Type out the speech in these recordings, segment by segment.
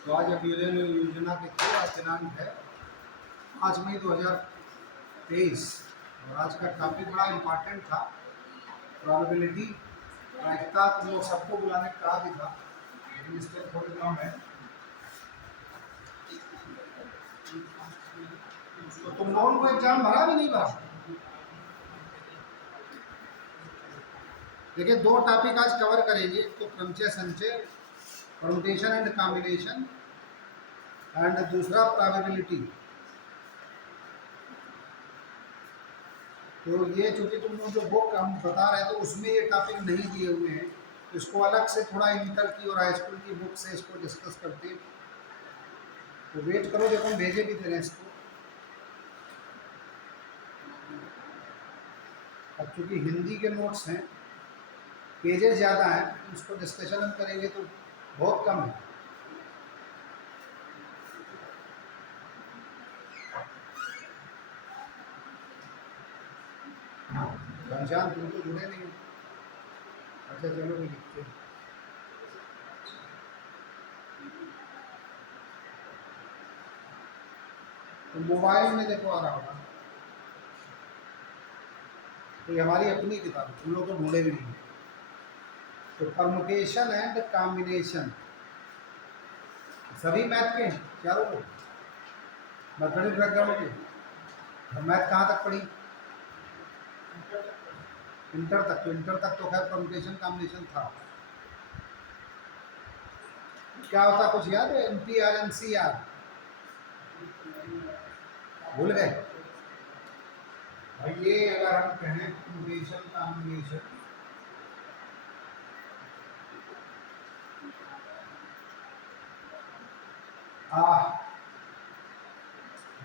तो आज अभियान योजना के लिए आज दिनांक है 5 मई 2023 और आज का टॉपिक बड़ा इम्पोर्टेंट था, प्रोबेबिलिटी। प्रायिकता तुम लोग सबको बुलाने का कहा भी था, लेकिन इसके थोड़े कम है। तो तुम लोगों को एग्जाम भरा भी नहीं भरा? देखिए, दो टॉपिक आज कवर करेंगे, तो क्रमचय संचय, परमुटेशन एंड कॉम्बिनेशन, एंड दूसरा प्रोबेबिलिटी। तो ये चूंकि तुम लोग जो बुक हम बता रहे थे उसमें ये टॉपिक नहीं दिए हुए हैं, तो इसको अलग से थोड़ा इंटर की और हाई स्कूल की बुक से इसको डिस्कस करते हैं। तो वेट करो, देखो हम भेजे भी दे रहे हैं इसको। अब चूंकि हिंदी के नोट्स हैं, पेजेस ज़्यादा हैं, तो उसको डिस्कशन हम करेंगे तो बहुत कम है। घनश्याम तुम तो जुड़े नहीं हो। अच्छा चलो भी लिखते हैं। तो मोबाइल में देखो आ रहा होगा, तो ये हमारी अपनी किताब है, तुम लोग तो ढूंढे भी नहीं। तो परमुटेशन एंड कॉम्बिनेशन सभी मैथ के हैं चारों को, मैथमेटिक्स बैकग्राउंड के। और मैथ कहाँ तक पढ़ी? इंटर तक। तो इंटर तक तो खैर परमुटेशन कॉम्बिनेशन था। क्या होता कुछ याद है? NPR NCR भूल गए भाई? ये अगर हम कहें परमुटेशन कॉम्बिनेशन,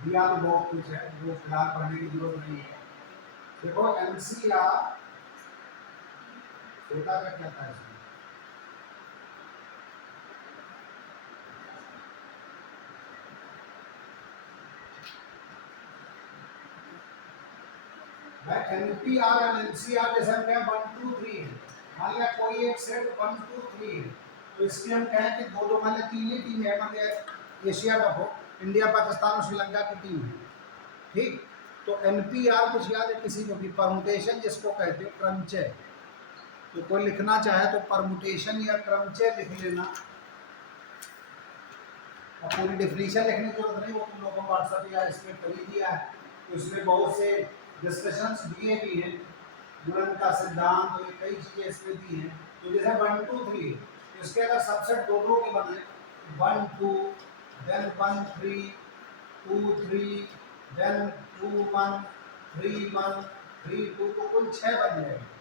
दिया तो बहुत कुछ है, वो फिलहाल पढ़ने की जरूरत नहीं है। देखो NCR छोटा क्या कहता है इसमें? NPR और NCR जैसे हम कहें 1 2 3 है, मान लिया कोई एक सेट 1 2 3 है, तो इसकी हम कहें कि दो दो मान लिया तीन ही टीम है, मतलब एशिया कप हो, इंडिया पाकिस्तान और श्रीलंका की टीम है, ठीक। तो NPR कुछ याद है किसी को भी? परमुटेशन जिसको कहते हैं, क्रमचय। तो कोई लिखना चाहे तो परमुटेशन या क्रमचय लिख लेना। और पूरी डिफिनीशन लिखने की जरूरत नहीं, वो तुम लोगों को व्हाट्सएप या इसमें कर ही दिया है। तो इसमें बहुत से डिस्कशंस दिए भी हैं, गुणन का सिद्धांत और कई चीजें इसमें दी हैं। तो जैसे 1 2 3 तो इसके अगर सबसेट दो दो के बने, 1 2 देन 1 3 2 3 देन 2 1 3 1 3 2, तो कुल 6 बन जाएंगे।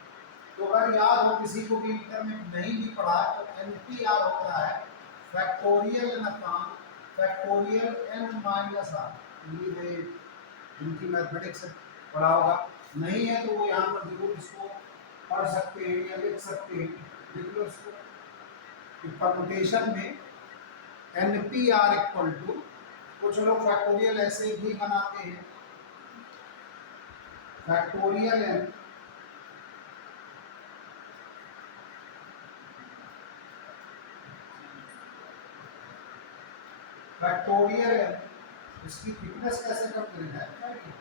तो अगर याद हो किसी को भी इंटर में नहीं भी पढ़ा, तो NPR होता है फैक्टोरियल नकाम, फैक्टोरियल n-r। ये इनकी मैथमेटिक्स पढ़ा होगा, नहीं है तो वो यहाँ पर जरूर इसको पढ़ सकते हैं या लिख सकते हैं। लिख लो इसको। परमुटेशन में NPR इक्वल टू, कुछ लोग फैक्टोरियल ऐसे भी बनाते हैं, फैक्टोरियल n फैक्टोरियल n, इसकी थिकनेस कैसे कम करेंगे?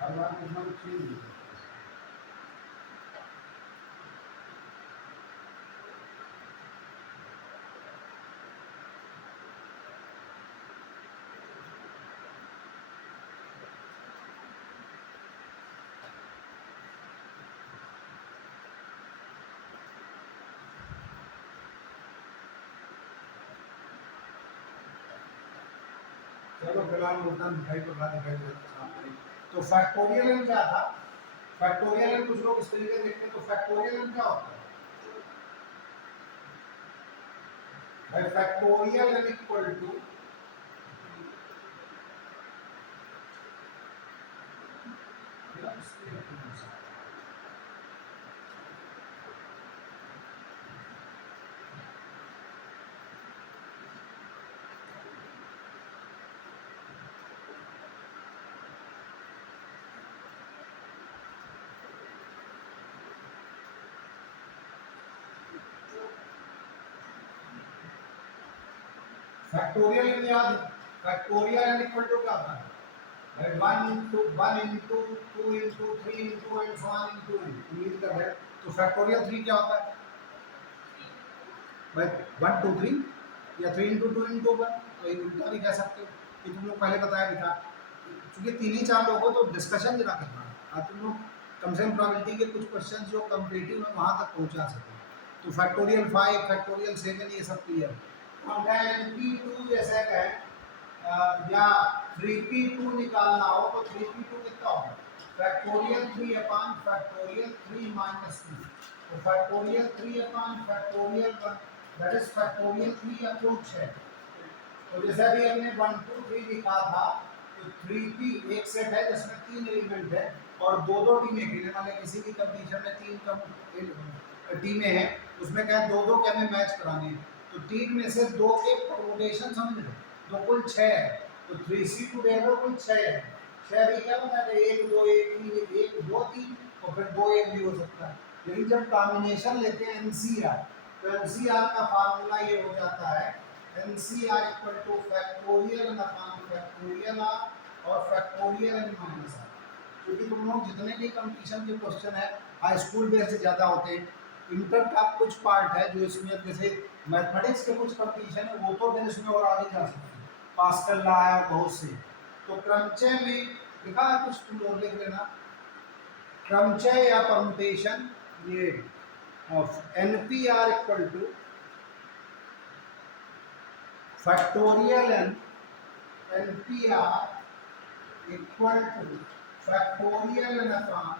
हर बार कुछ ना कुछ चेंज होता है। चलो फिलहाल मुद्दा दिखाई पड़ रहा, दिखाई दे रहा। तो फैक्टोरियल n क्या था? फैक्टोरियल n कुछ लोग इस तरीके से देखते हैं, तो फैक्टोरियल n क्या होता है भाई? Factorial n equal two factorial में याद, फैक्टोरियल एंड इक्वल टू क्या होता है? 1 into 1 into 2 into 3 into and so on into उम्मीद कर रहे हैं। तो फैक्टोरियल 3 क्या होता है भाई? 1 2 3 या 3 into 2 into 1, तो ये उल्टा भी कह सकते हो कि तुम लोग पहले बताया भी था। क्योंकि 3 ही 4 लोग हो तो डिस्कशन जरा करना है। तुम लोग कम से कम प्रोबेबिलिटी के कुछ क्वेश्चन जो कम्पिटिटिव में वहाँ तक पहुँचा सकें। तो फैक्टोरियल 5 फैक्टोरियल 7 ये सब क्लियर। हम कहें P2 जैसे कहें या 3P2 निकालना हो तो 3P2 कितना होगा? Factorial 3 upon factorial 3 minus 2। तो factorial 3 upon factorial 1 that is factorial 3 upon 6। तो जैसा भी हमने 1 2 3 लिखा था तो 3P एक सेट है जिसमें 3 एलिमेंट है और दो टीमें खेलने वाले किसी भी कंडीशन में 3 टीमें हैं उसमें क्या 2 क्या में मैच कराने हैं। तो 3 में से 2 के परमुटेशन समझ लो, तो कुल 6 है। तो 3C टुगेदर कुल 6 है। 6 भी क्या होता है? 1 2 1 3 1 2 3 और फिर 2 1 भी हो सकता है। लेकिन जब कॉम्बिनेशन लेते हैं NCR तो NCR का फार्मूला ये हो जाता है NCR equal two factorial n upon factorial r और फैक्टोरियल n माइनस r। क्योंकि तुम लोग जितने भी कंपटीशन के क्वेश्चन है हाई स्कूल बेस से ज़्यादा होते हैं। इंटर का कुछ पार्ट है जो इसमें जैसे मैथमेटिक्स के कुछ कंपटीशन है वो तो फिर इसमें और आगे जा सकते हैं। पास्कल ला है बहुत से। तो क्रमचय में लिखा है कुछ, तुम लोग लिख लेना। क्रमचय या परमुटेशन ये NPR equal two factorial n NPR equal two factorial n upon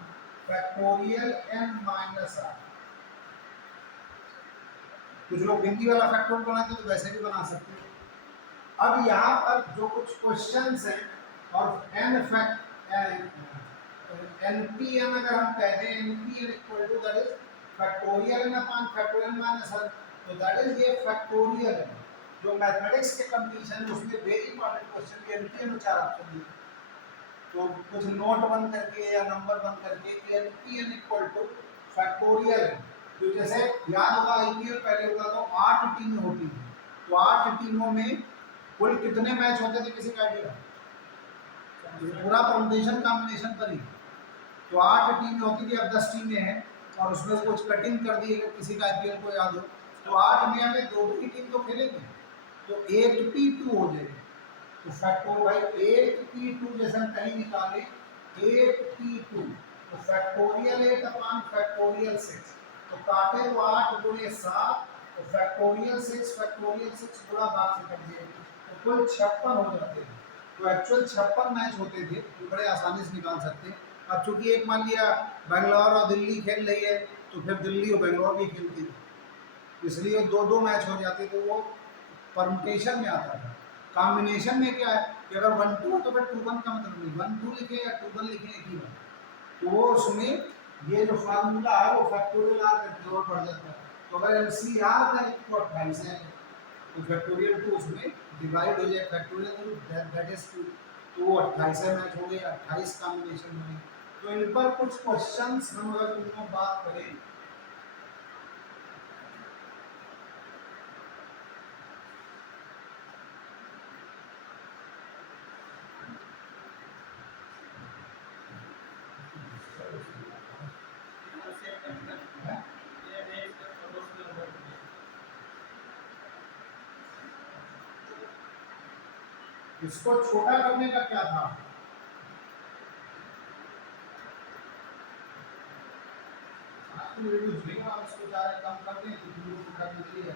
factorial n minus r। कुछ लोग गिनती वाला फैक्टर बनाते तो वैसे भी बना सकते हैं। अब यहाँ पर जो कुछ क्वेश्चंस हैं और NPN अगर हम कहते हैं NPN equal to that is factorial n upon factorial minus r, तो दैट इज ये फैक्टोरियल जो मैथमेटिक्स के कंपटीशन है उसमें वेरी इंपॉर्टेंट क्वेश्चन ये NPN में 4 ऑप्शन दिए। तो कुछ नोट बन करके या नंबर बन करके NPN इक्वल टू फैक्टोरियल। तो जैसे याद होगा IPL पहले होता तो 8 टीमें होती थी, तो 8 टीमों में कुल कितने मैच होते थे किसी का आइडिया? पूरा परमुटेशन कॉम्बिनेशन पर ही तो 8 टीमें होती थी। अब 10 टीमें हैं और उसमें कुछ कटिंग कर दी अगर किसी का IPL को याद हो तो 8 में हमें 2 ही टीम तो खेलेगी तो 8P2 हो जाएगी। तो फैक्टर भाई 8P2 जैसे हम कहीं निकाले 8P2 तो फैक्टोरियल 8 अपॉन फैक्टोरियल 6 तो काटे तो 8 गुणे 7 तो फैक्टोरियल 6 गुणा भाग से कट जाएगी तो कुल 56 हो जाते हैं। तो एक्चुअल 56 मैच होते थे तो बड़े आसानी से निकाल सकते हैं। अब चूंकि एक मान लिया बेंगलोर और दिल्ली खेल रही है तो फिर दिल्ली और बेंगलोर भी खेलती है इसलिए 2-2 मैच हो जाते तो वो परमुटेशन में आता था। कॉम्बिनेशन में क्या है कि अगर 1 2 तो फिर 2 1 का मतलब नहीं 1 2 लिखे या 2 1 लिखे एक ही बात। तो वो उसमें ये जो फार्मूला है वो फैक्टोरियल r का जरूरत पड़ जाता है। तो अगर NCR का तो 28 है तो फैक्टोरियल 2 उसमें डिवाइड हो जाए फैक्टोरियल दैट इज 2 तो वो 28 मैच हो गए 28 कॉम्बिनेशन बने। तो इन पर कुछ क्वेश्चंस हम अगर तुम लोग बात करें इसको छोटा करने का क्या था? उसको ज़्यादा कम कर दें तो तुम लोग करने के लिए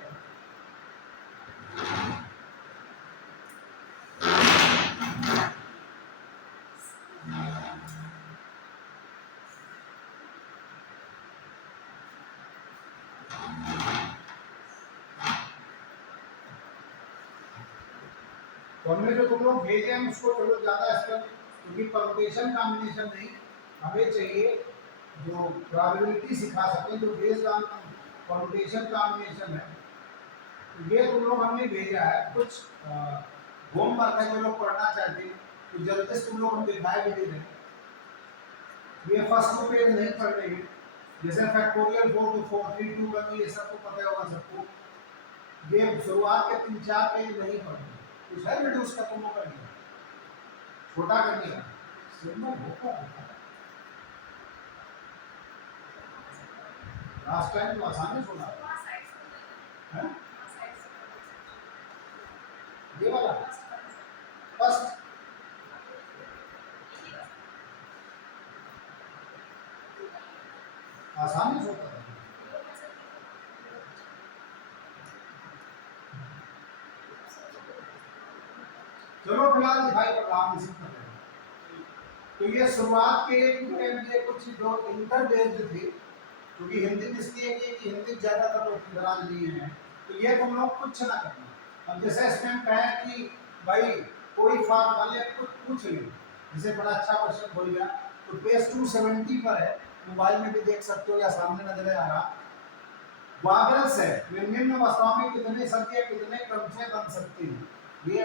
तो हमने जो तुम लोग भेजे हैं उसको चलो ज़्यादा इसका क्योंकि परमुटेशन कॉम्बिनेशन नहीं हमें चाहिए जो प्रोबेबिलिटी सिखा सकें जो बेस्ड ऑन परमुटेशन कॉम्बिनेशन है। तो ये तुम लोग हमने भेजा है कुछ होमवर्क है जो लोग पढ़ना चाहते हैं तो जल्दी से तुम लोग हम दिखाए भी दे दें। ये फर्स्ट पेज नहीं पढ़ रहे हैं जैसे फैक्टोरियल 4 to 4 3 2 1 ये सब तो पता होगा सबको। ये शुरुआत के 3-4 पेज नहीं पढ़ने, कुछ है रिड्यूस का तुम लोग कर दिया, छोटा कर दिया, सिंपल होता है। लास्ट टाइम तो आसानी सुना है, ये वाला फर्स्ट आसानी से होता है। चलो फिलहाल दिखाई पड़ रहा है। तो ये शुरुआत के ये कुछ जो इंटरबेस्ड थे, क्योंकि हिंदी इसलिए कि हिंदी ज़्यादातर लोग नाराज नहीं है, तो ये तुम लोग कुछ ना करना। अब जैसे इसमें हम कहें कि भाई कोई फॉर्म वाले कुछ पूछ ले, जैसे बड़ा अच्छा क्वेश्चन बोल गया, तो पेज 270 पर है, मोबाइल में भी देख सकते हो या सामने नजर आ रहा। वावल्स है, निम्न अवस्थाओं में कितने शब्द या कितने क्रम से बन सकते हैं। ये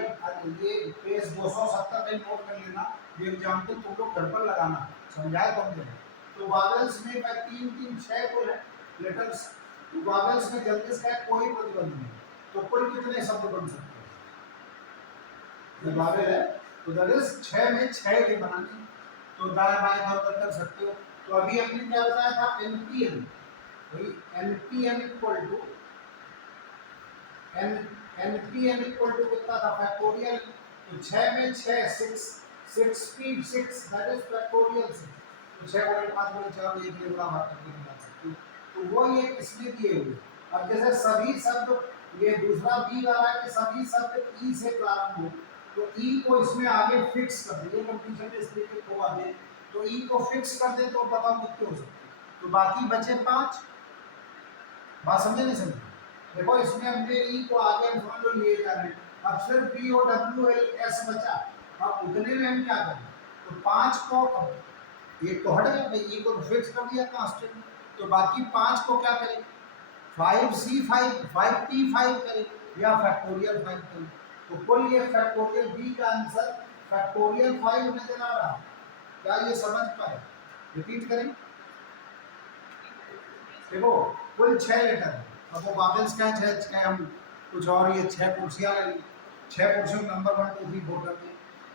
पेज 270 पे नोट कर लेना, ये एग्जांपल तुम लोग घर पर लगाना, समझाए तुमने। तो वावल्स में 3-3-6 कुल है लेटर्स, तो वावल्स में जल्दी से कोई प्रतिबंध नहीं, तो कुल कितने शब्द बन सकते हैं। ये वावल है तो दैट इज 6 में 6 के बनाने, तो दाएं बाएं इधर कर सकते हो। तो अभी हमने क्या बताया था, NPN, NPN equal to NPN equal to कितना था, फैक्टोरियल, तो 6 में 6 6 दैट इज फैक्टोरियल 6, तो 6 बड़े 5 बड़े 4 1 के बड़ा भाग करके बना सकते हो। तो वो ये इसमें दिए हुए। अब जैसे सभी शब्द, ये दूसरा बी वाला है कि सभी शब्द ई से प्रारंभ हो, तो ई को इसमें आगे फिक्स कर दे, ये कंफ्यूजन इसलिए कि को आगे, तो ई को फिक्स कर दे तो बताओ कितने हो सकते, तो बाकी बचे 5। बात समझे नहीं समझे। देखो इसमें हमने ई को आगे हम समझ लो लिए जा रहे हैं, अब सिर्फ P O W L S बचा, अब उतने में हम क्या करें, तो 5 को, अब एक तो हट गया भाई, ई को फिक्स कर दिया कांस्टेंट, तो बाकी 5 को क्या करें, 5c5 5p5 करें या फैक्टोरियल 5 करें, तो कुल ये फैक्टोरियल बी का आंसर फैक्टोरियल 5 नजर आ रहा, क्या ये समझ पाए। रिपीट करें, देखो कुल 6 लेटर है, अब वो वावल्स का है 6, हम कुछ और ये 6 कुर्सियां ले ली, 6 कुर्सियों नंबर 1 2 3 4 करके,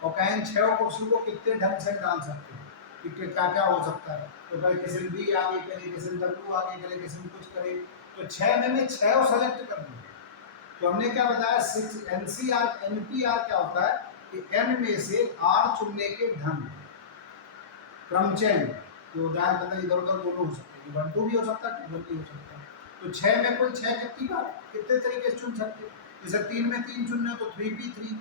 और कहें 6 कुर्सियों को कितने ढंग से डाल सकते हैं, कि क्या क्या हो सकता है, तो भाई किसी ने बी आगे करे, किसी ने डब्ल्यू आगे करे, किसी ने कुछ करे, तो 6 में 6 सेलेक्ट करना। तो हमने क्या बताया, 6 एनसीआर एनपीआर क्या होता है कि एन में से आर चुनने के ढंग, क्रमचयन, तो उदाहरण बता इधर उधर दोनों हो सकते हैं, 1 2 भी हो सकता है, 2 भी हो सकता है। तो 6 में कुल 6 कितनी बार कितने तरीके से चुन सकते हैं, जैसे 3 में 3 चुनने तो 3p3,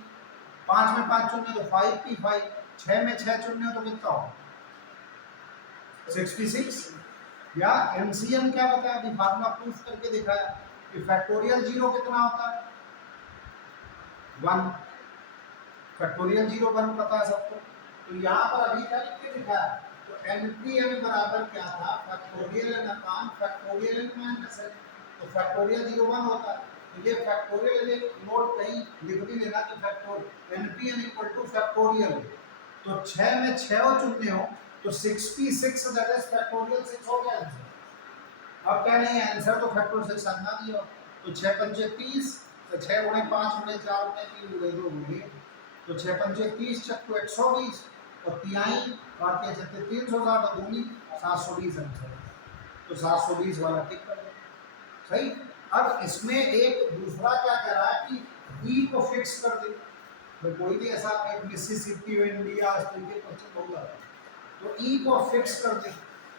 5 में 5 चुनने तो 5p5, 6 में 6 चुनने तो कितना होगा 66। या एमसीएम क्या बताया, अभी फार्मूला प्रूफ करके दिखाया कि फैक्टोरियल 0 कितना होता है 1, फैक्टोरियल 0 1 पता है सबको। तो यहाँ पर अभी क्या लिख के दिखाया, तो एनपीएन बराबर क्या था, factorial N upon factorial N minus N, तो फैक्टोरियल 0 1 होता है, तो ये फैक्टोरियल एक नोट कहीं लिख भी लेना कि factorial NPN equal two factorial, तो 6 में 6 चुनने हो तो 66 दैट इज फैक्टोरियल 6 हो गया आंसर। अब क्या नहीं है आंसर, तो फैक्टोरियल 6 समझा दिया, तो 6 पंचे 30, तो 6 गुणे 5 गुणे 4 गुणे 3 गुणे 2 गुणे, तो 6 पंचे 30 चक्कू 120 और तिहाई और क्या चक्के 360 और दूनी 720 आंसर, तो 720 वाला टिक कर दो सही। अब इसमें एक दूसरा क्या कह रहा है कि ई को फिक्स कर दे, तो कोई भी ऐसा मिसिसिपी इंडिया इस तरीके के क्वेश्चन बहुत आता है, तो ई को फिक्स कर दे,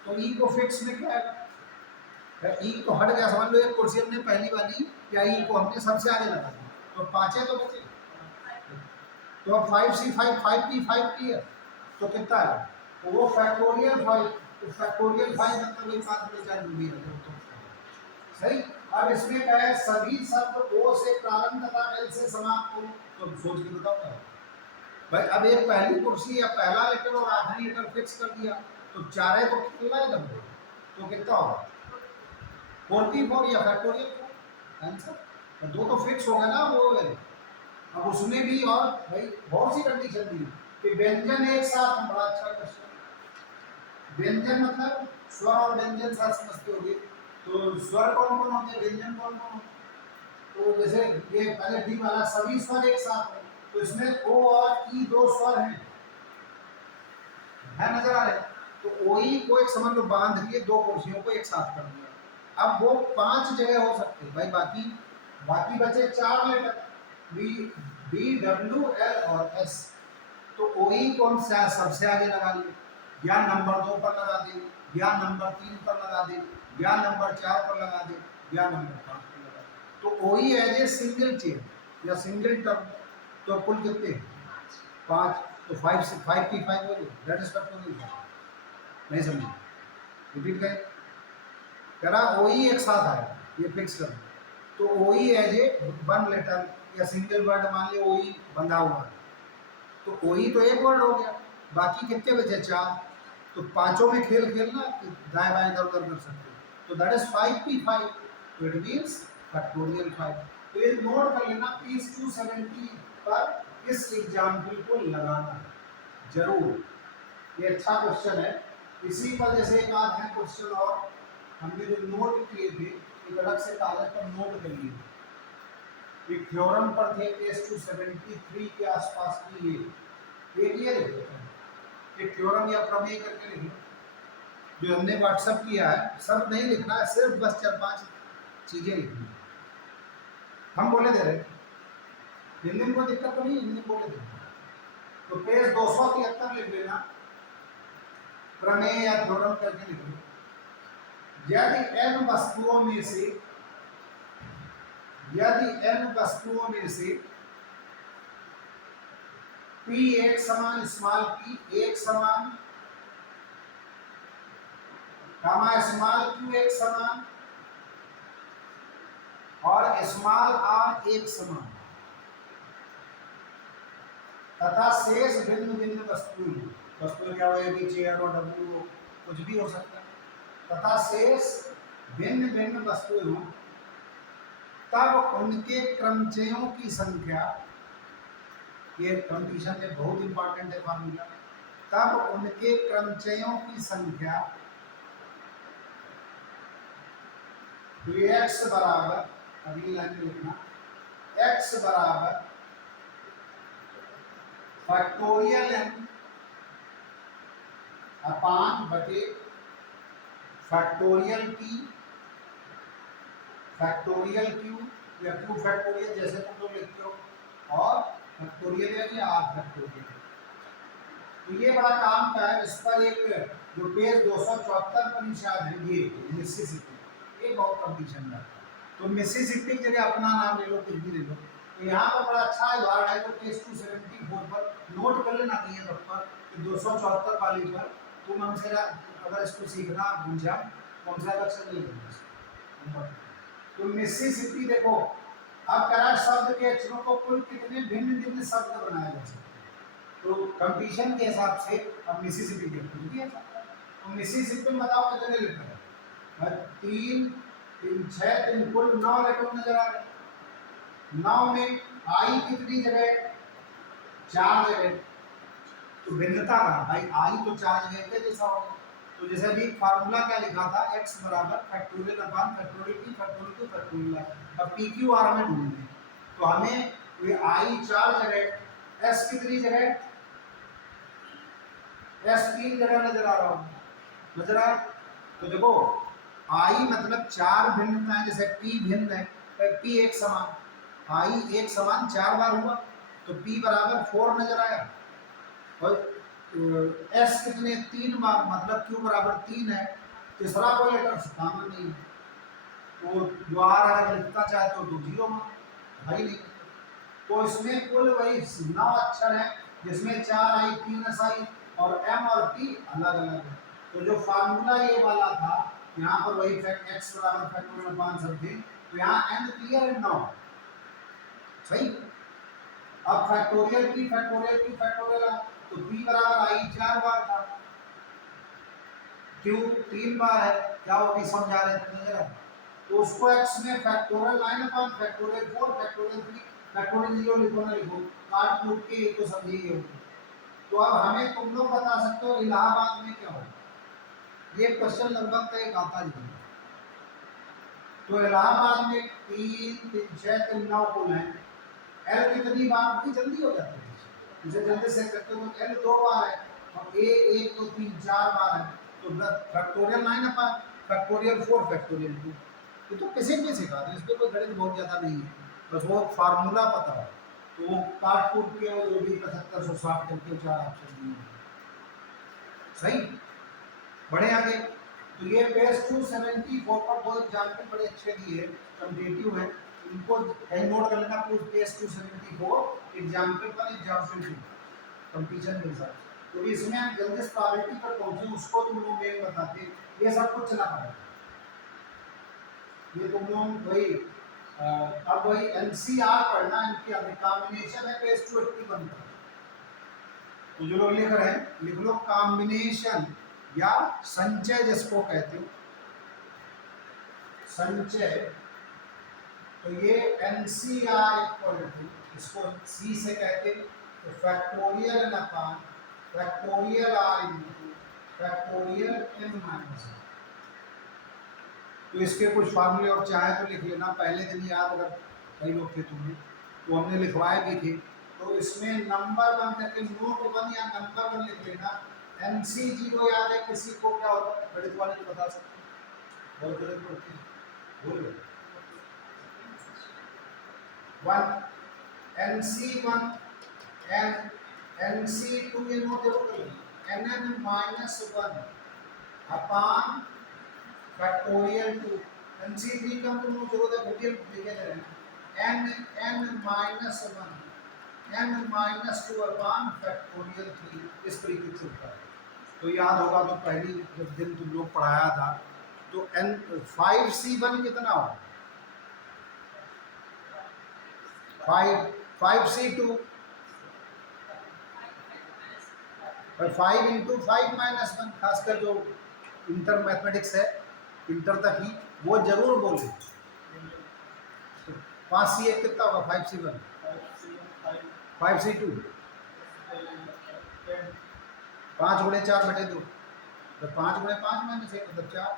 तो ई को फिक्स में क्या है, ई को हट गया, समझ लो एक कुर्सी हमने पहली वाली या ई को हमने सबसे आगे लगा दिया, तो 5 तो बचे, तो अब 5c5 5p5 क्लियर, तो कितना है, तो वो फैक्टोरियल 5, तो फैक्टोरियल 5 मतलब ये 5 बटे 4 भी है तो सही। अब इसमें क्या है, सभी शब्द ओ से प्रारंभ तथा एल से समाप्त हो, तो सोच के बताओ क्या भाई। अब एक पहली कुर्सी या पहला लेटर और आखिरी लेटर फिक्स कर दिया, तो चारे तो कितना एकदम, तो कितना होगा 44 या फैक्टोरियल आंसर, तो 2 तो फिक्स हो गया ना वो है। अब उसमें भी और भाई बहुत सी कंडीशन दी कि व्यंजन एक साथ, बड़ा अच्छा क्वेश्चन, व्यंजन मतलब स्वर और व्यंजन साथ समझते होंगे, तो स्वर कौन कौन होते हैं, व्यंजन कौन कौन होते हैं, तो जैसे ये पहले डी वाला सभी स्वर एक साथ है, तो इसमें ओ और ई दो स्वर हैं, है नजर आ रहे हैं। तो ओ ई को एक समझ लो बांध के दो कुर्सियों को एक साथ कर दिया। अब वो 5 जगह हो सकते हैं भाई, बाकी बाकी बचे 4 letter B, B W L और एस। तो ओ ई को हम सबसे आगे लगा लिए, या नंबर 2 पर लगा दें, या नंबर 3 पर लगा दें, या नंबर 4 पर लगा दें, या नंबर 5 पर लगा दें। तो O E as a single chain या सिंगल टर्म, तो कुल कितने 5, तो 5 से 5 की 5 हो गई, दैट इज फैक्टोरियल। नहीं समझे, रिपीट करें। कह रहा ओ ई एक साथ आया, ये फिक्स कर। तो O E as a one letter या सिंगल वर्ड मान लिया, ओ ई बंधा हुआ है, तो ओ ई तो एक वर्ड हो गया, बाकी कितने बचे 4। तो पांचों में खेल खेलना, दाएं बाएं इधर उधर कर सकते हो। तो दैट इज 5p5, तो इट मींस फैक्टोरियल 5। तो ये नोट कर लेना, पीस 270 पर इस एग्जाम्पल को लगाना जरूर, ये अच्छा क्वेश्चन है। इसी पर जैसे एक आध है क्वेश्चन और हमने जो नोट किए थे, एक अलग से कागज पर नोट कर लिए, एक थ्योरम पर थे पेज 273 के आसपास की। ये लिख लेते हैं, एक थ्योरम या प्रमेय करके लिख लो, जो हमने व्हाट्सएप किया है। सब नहीं लिखना है, सिर्फ बस 4-5 चीजें लिखनी है। हम बोले दे रहे, हिंदी में कोई दिक्कत तो नहीं, हिंदी बोले दे रहे। तो पेज 273 लिख लेना, प्रमेय या थ्योरम करके लिख लो। यदि n वस्तुओं में से, यदि n वस्तुओं में से p एक समान, स्मॉल p एक समान, गामा स्मॉल q एक समान और स्मॉल r एक समान, तथा शेष भिन्न भिन्न वस्तुएं क्या होगी, चेयर और डब्ल्यू कुछ भी हो सकता है, तथा शेष भिन्न भिन्न वस्तुएं हों, तब उनके क्रमचयों की संख्या, ये कंडीशन है बहुत इंपॉर्टेंट है फॉर्मूला, तब उनके क्रमचयों की संख्या x बराबर, अगली लाइन में लिखना, x बराबर फैक्टोरियल n अपान बटे फैक्टोरियल p फैक्टोरियल q या q फैक्टोरियल जैसे तुम लोग लिखते हो, और फैक्टोरियल या r फैक्टोरियल। तो ये बड़ा काम का है। इस पर एक जो पेज 274 पर निशान है, ये मिसिसिपी, ये बहुत कंडीशन है। तो मिसिसिपी की जगह अपना नाम ले लो, कुछ भी ले लो। तो यहाँ पर बड़ा अच्छा उदाहरण है, तो पेज 274 पर नोट कर लेना चाहिए पर 274 वाली पर। तुम हमसे अगर इसको सीखना बुझा तो हमसे अलग से नहीं लेना। तो मिसिसिपी देखो, अब कह शब्द के अक्षरों को कुल कितने भिन्न भिन्न शब्द बनाए जा सकते हैं। तो कंडीशन के हिसाब से अब मिसिसिपी देखो दिया था। तो मिसिसिपी में बताओ कितने लेटर है, 3 3 6 3 कुल 9 लेटर नजर आ रहे। 9 में आई कितनी जगह, 4 जगह। तो भिन्नता रहा भाई, आई तो 4 जगह पे जैसा होगा। तो जैसे अभी फार्मूला क्या लिखा था, x बराबर factorial upon factorial p factorial q factorial r। अब p q r में ढूंढना है, तो हमें ये i 4 जगह, s कितनी जगह, s 3 जगह नजर आ रहा होगा, नजर आ। तो देखो i मतलब 4 भिन्नताएं, जैसे p भिन्न है, p एक समान, i एक समान 4 बार हुआ, तो p बराबर 4 नजर आया। और एस कितने 3 बार, मतलब क्यू बराबर 3 है। तीसरा कोई लेटर कॉमन नहीं है, तो जो आ रहा है लिखना चाहे तो 0 भाई नहीं। तो इसमें कुल वही 9 अक्षर है, जिसमें 4 आई 3 एस आई और एम और टी अलग अलग है। तो जो फार्मूला ये वाला था, यहाँ पर वही फैक्ट एक्स बराबर फैक्टोरियल अपान समथिंग, तो यहाँ एन क्लियर है 9 सही। अब फैक्टोरियल की फैक्टोरियल तो p बराबर आई 4 बार था, q 3 बार है, क्या वो भी समझा रहे थे नजर। तो उसको x में फैक्टोरियल 9 अपान फैक्टोरियल 4 फैक्टोरियल 3 फैक्टोरियल 0 लिखो ना लिखो, काट कूट के ये तो समझिए। तो अब हमें तुम लोग बता सकते हो इलाहाबाद में क्या होगा। ये क्वेश्चन लगभग का एक आता ही है। तो इलाहाबाद में 3 3 6 3 9 कुल हैं। एल कितनी बार भी जल्दी हो जाती है, इसे जल्दी से करते हो तो एल 2 बार है और ए 1 2 3 4 बार है, तो फैक्टोरियल 9 अपॉन फैक्टोरियल 4 फैक्टोरियल 2। ये तो किसी भी सिखा दो, इसमें कोई गणित बहुत ज़्यादा नहीं है, बस वो फार्मूला पता है। तो वो काट कूट के वो जो भी 7560 करके 4 ऑप्शन दिए, सही। बढ़े आगे। तो ये पेज 274 पर दो एग्जाम्पल बड़े अच्छे दिए, कम्पिटिटिव है, इनको कहीं नोट कर लेना। पेज 274 एग्जाम्पल पर एग्जाम्पल कंपटीशन के साथ, तो इसमें हम जल्दी से प्रोबेबिलिटी पर पहुंचे उसको तुम लोग मेन बताते, ये सब कुछ चला पड़ा। ये तुम लोग वही अब वही एनसीआर पढ़ना, इनकी अभी कॉम्बिनेशन है पेज 281 पर। तो जो लोग लिख रहे हैं लिख लो कॉम्बिनेशन या संचय जिसको कहते हो, संचय। तो ये एनसीआर इक्वल टू, इसको सी से कहते हैं, तो factorial upon factorial R into factorial N minus. तो इसके कुछ फार्मूले और चाहे तो लिख लेना, पहले दिन याद अगर कई लोग थे तुम्हें तो हमने लिखवाए भी थे। तो इसमें नंबर 1 करके नोट 1 या नंबर 1 लिख लेना। NC0 याद है किसी को क्या होता है, गणित वाले को बता सकते हैं, बहुत गणित पढ़ते हैं, बोलो 1 NC1 n NC2 ये नोट जरूर कर लेना, nn minus 1 upon factorial 2। NC3 का तुम लोग जरूरत है वीडियो लिखे दे रहे हैं, n minus 1 n minus 2 upon factorial 3, इस तरीके से होता है। तो याद होगा तो पहली जब दिन तुम लोग पढ़ाया था, तो n 5C1 कितना हो, 5C2 और 5 इंटू 5 माइनस 1, खासकर जो इंटर मैथमेटिक्स है इंटर तक ही वो जरूर बोले। तो 5C1 कितना होगा, 5C1 5C2 5 गुणे 4 बटे 2, तो 5 गुणे 5 माइनस 1 मतलब 4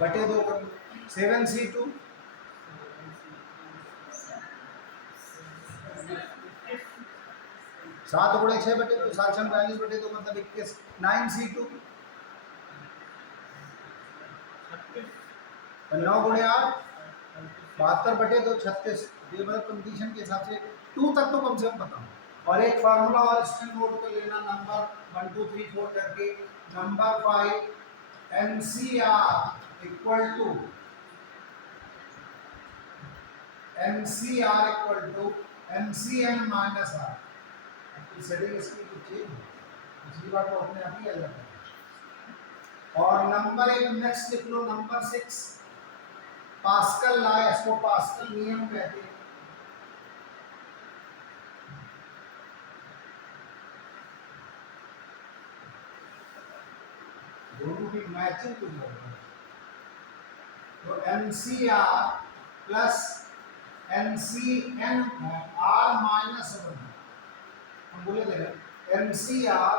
बटे 2 कर 7C2 7 गुणे 6 बटे 2 7 42 बटे 2 मतलब 21 9C2 9 गुणे 8 72 बटे 2 36। ये मतलब कंडीशन के हिसाब से 2 तक तो कम से कम बताओ। और एक फार्मूला और इसमें नोट कर लेना, नंबर 1 2 3 4 करके। Number 5 NCR equal to NCN minus R। Setting इसकी कुछ चेंज है, पिछली बार तो अपने आप ही आ जाता है। और नंबर 1 नेक्स्ट लिख लो, नंबर 6 पास्कल लॉ, इसको पास्कल नियम कहते हैं। दोनों की मैचिंग कुछ होता है। तो NCR plus NCN R minus 1, हम बोले दे रहे NCR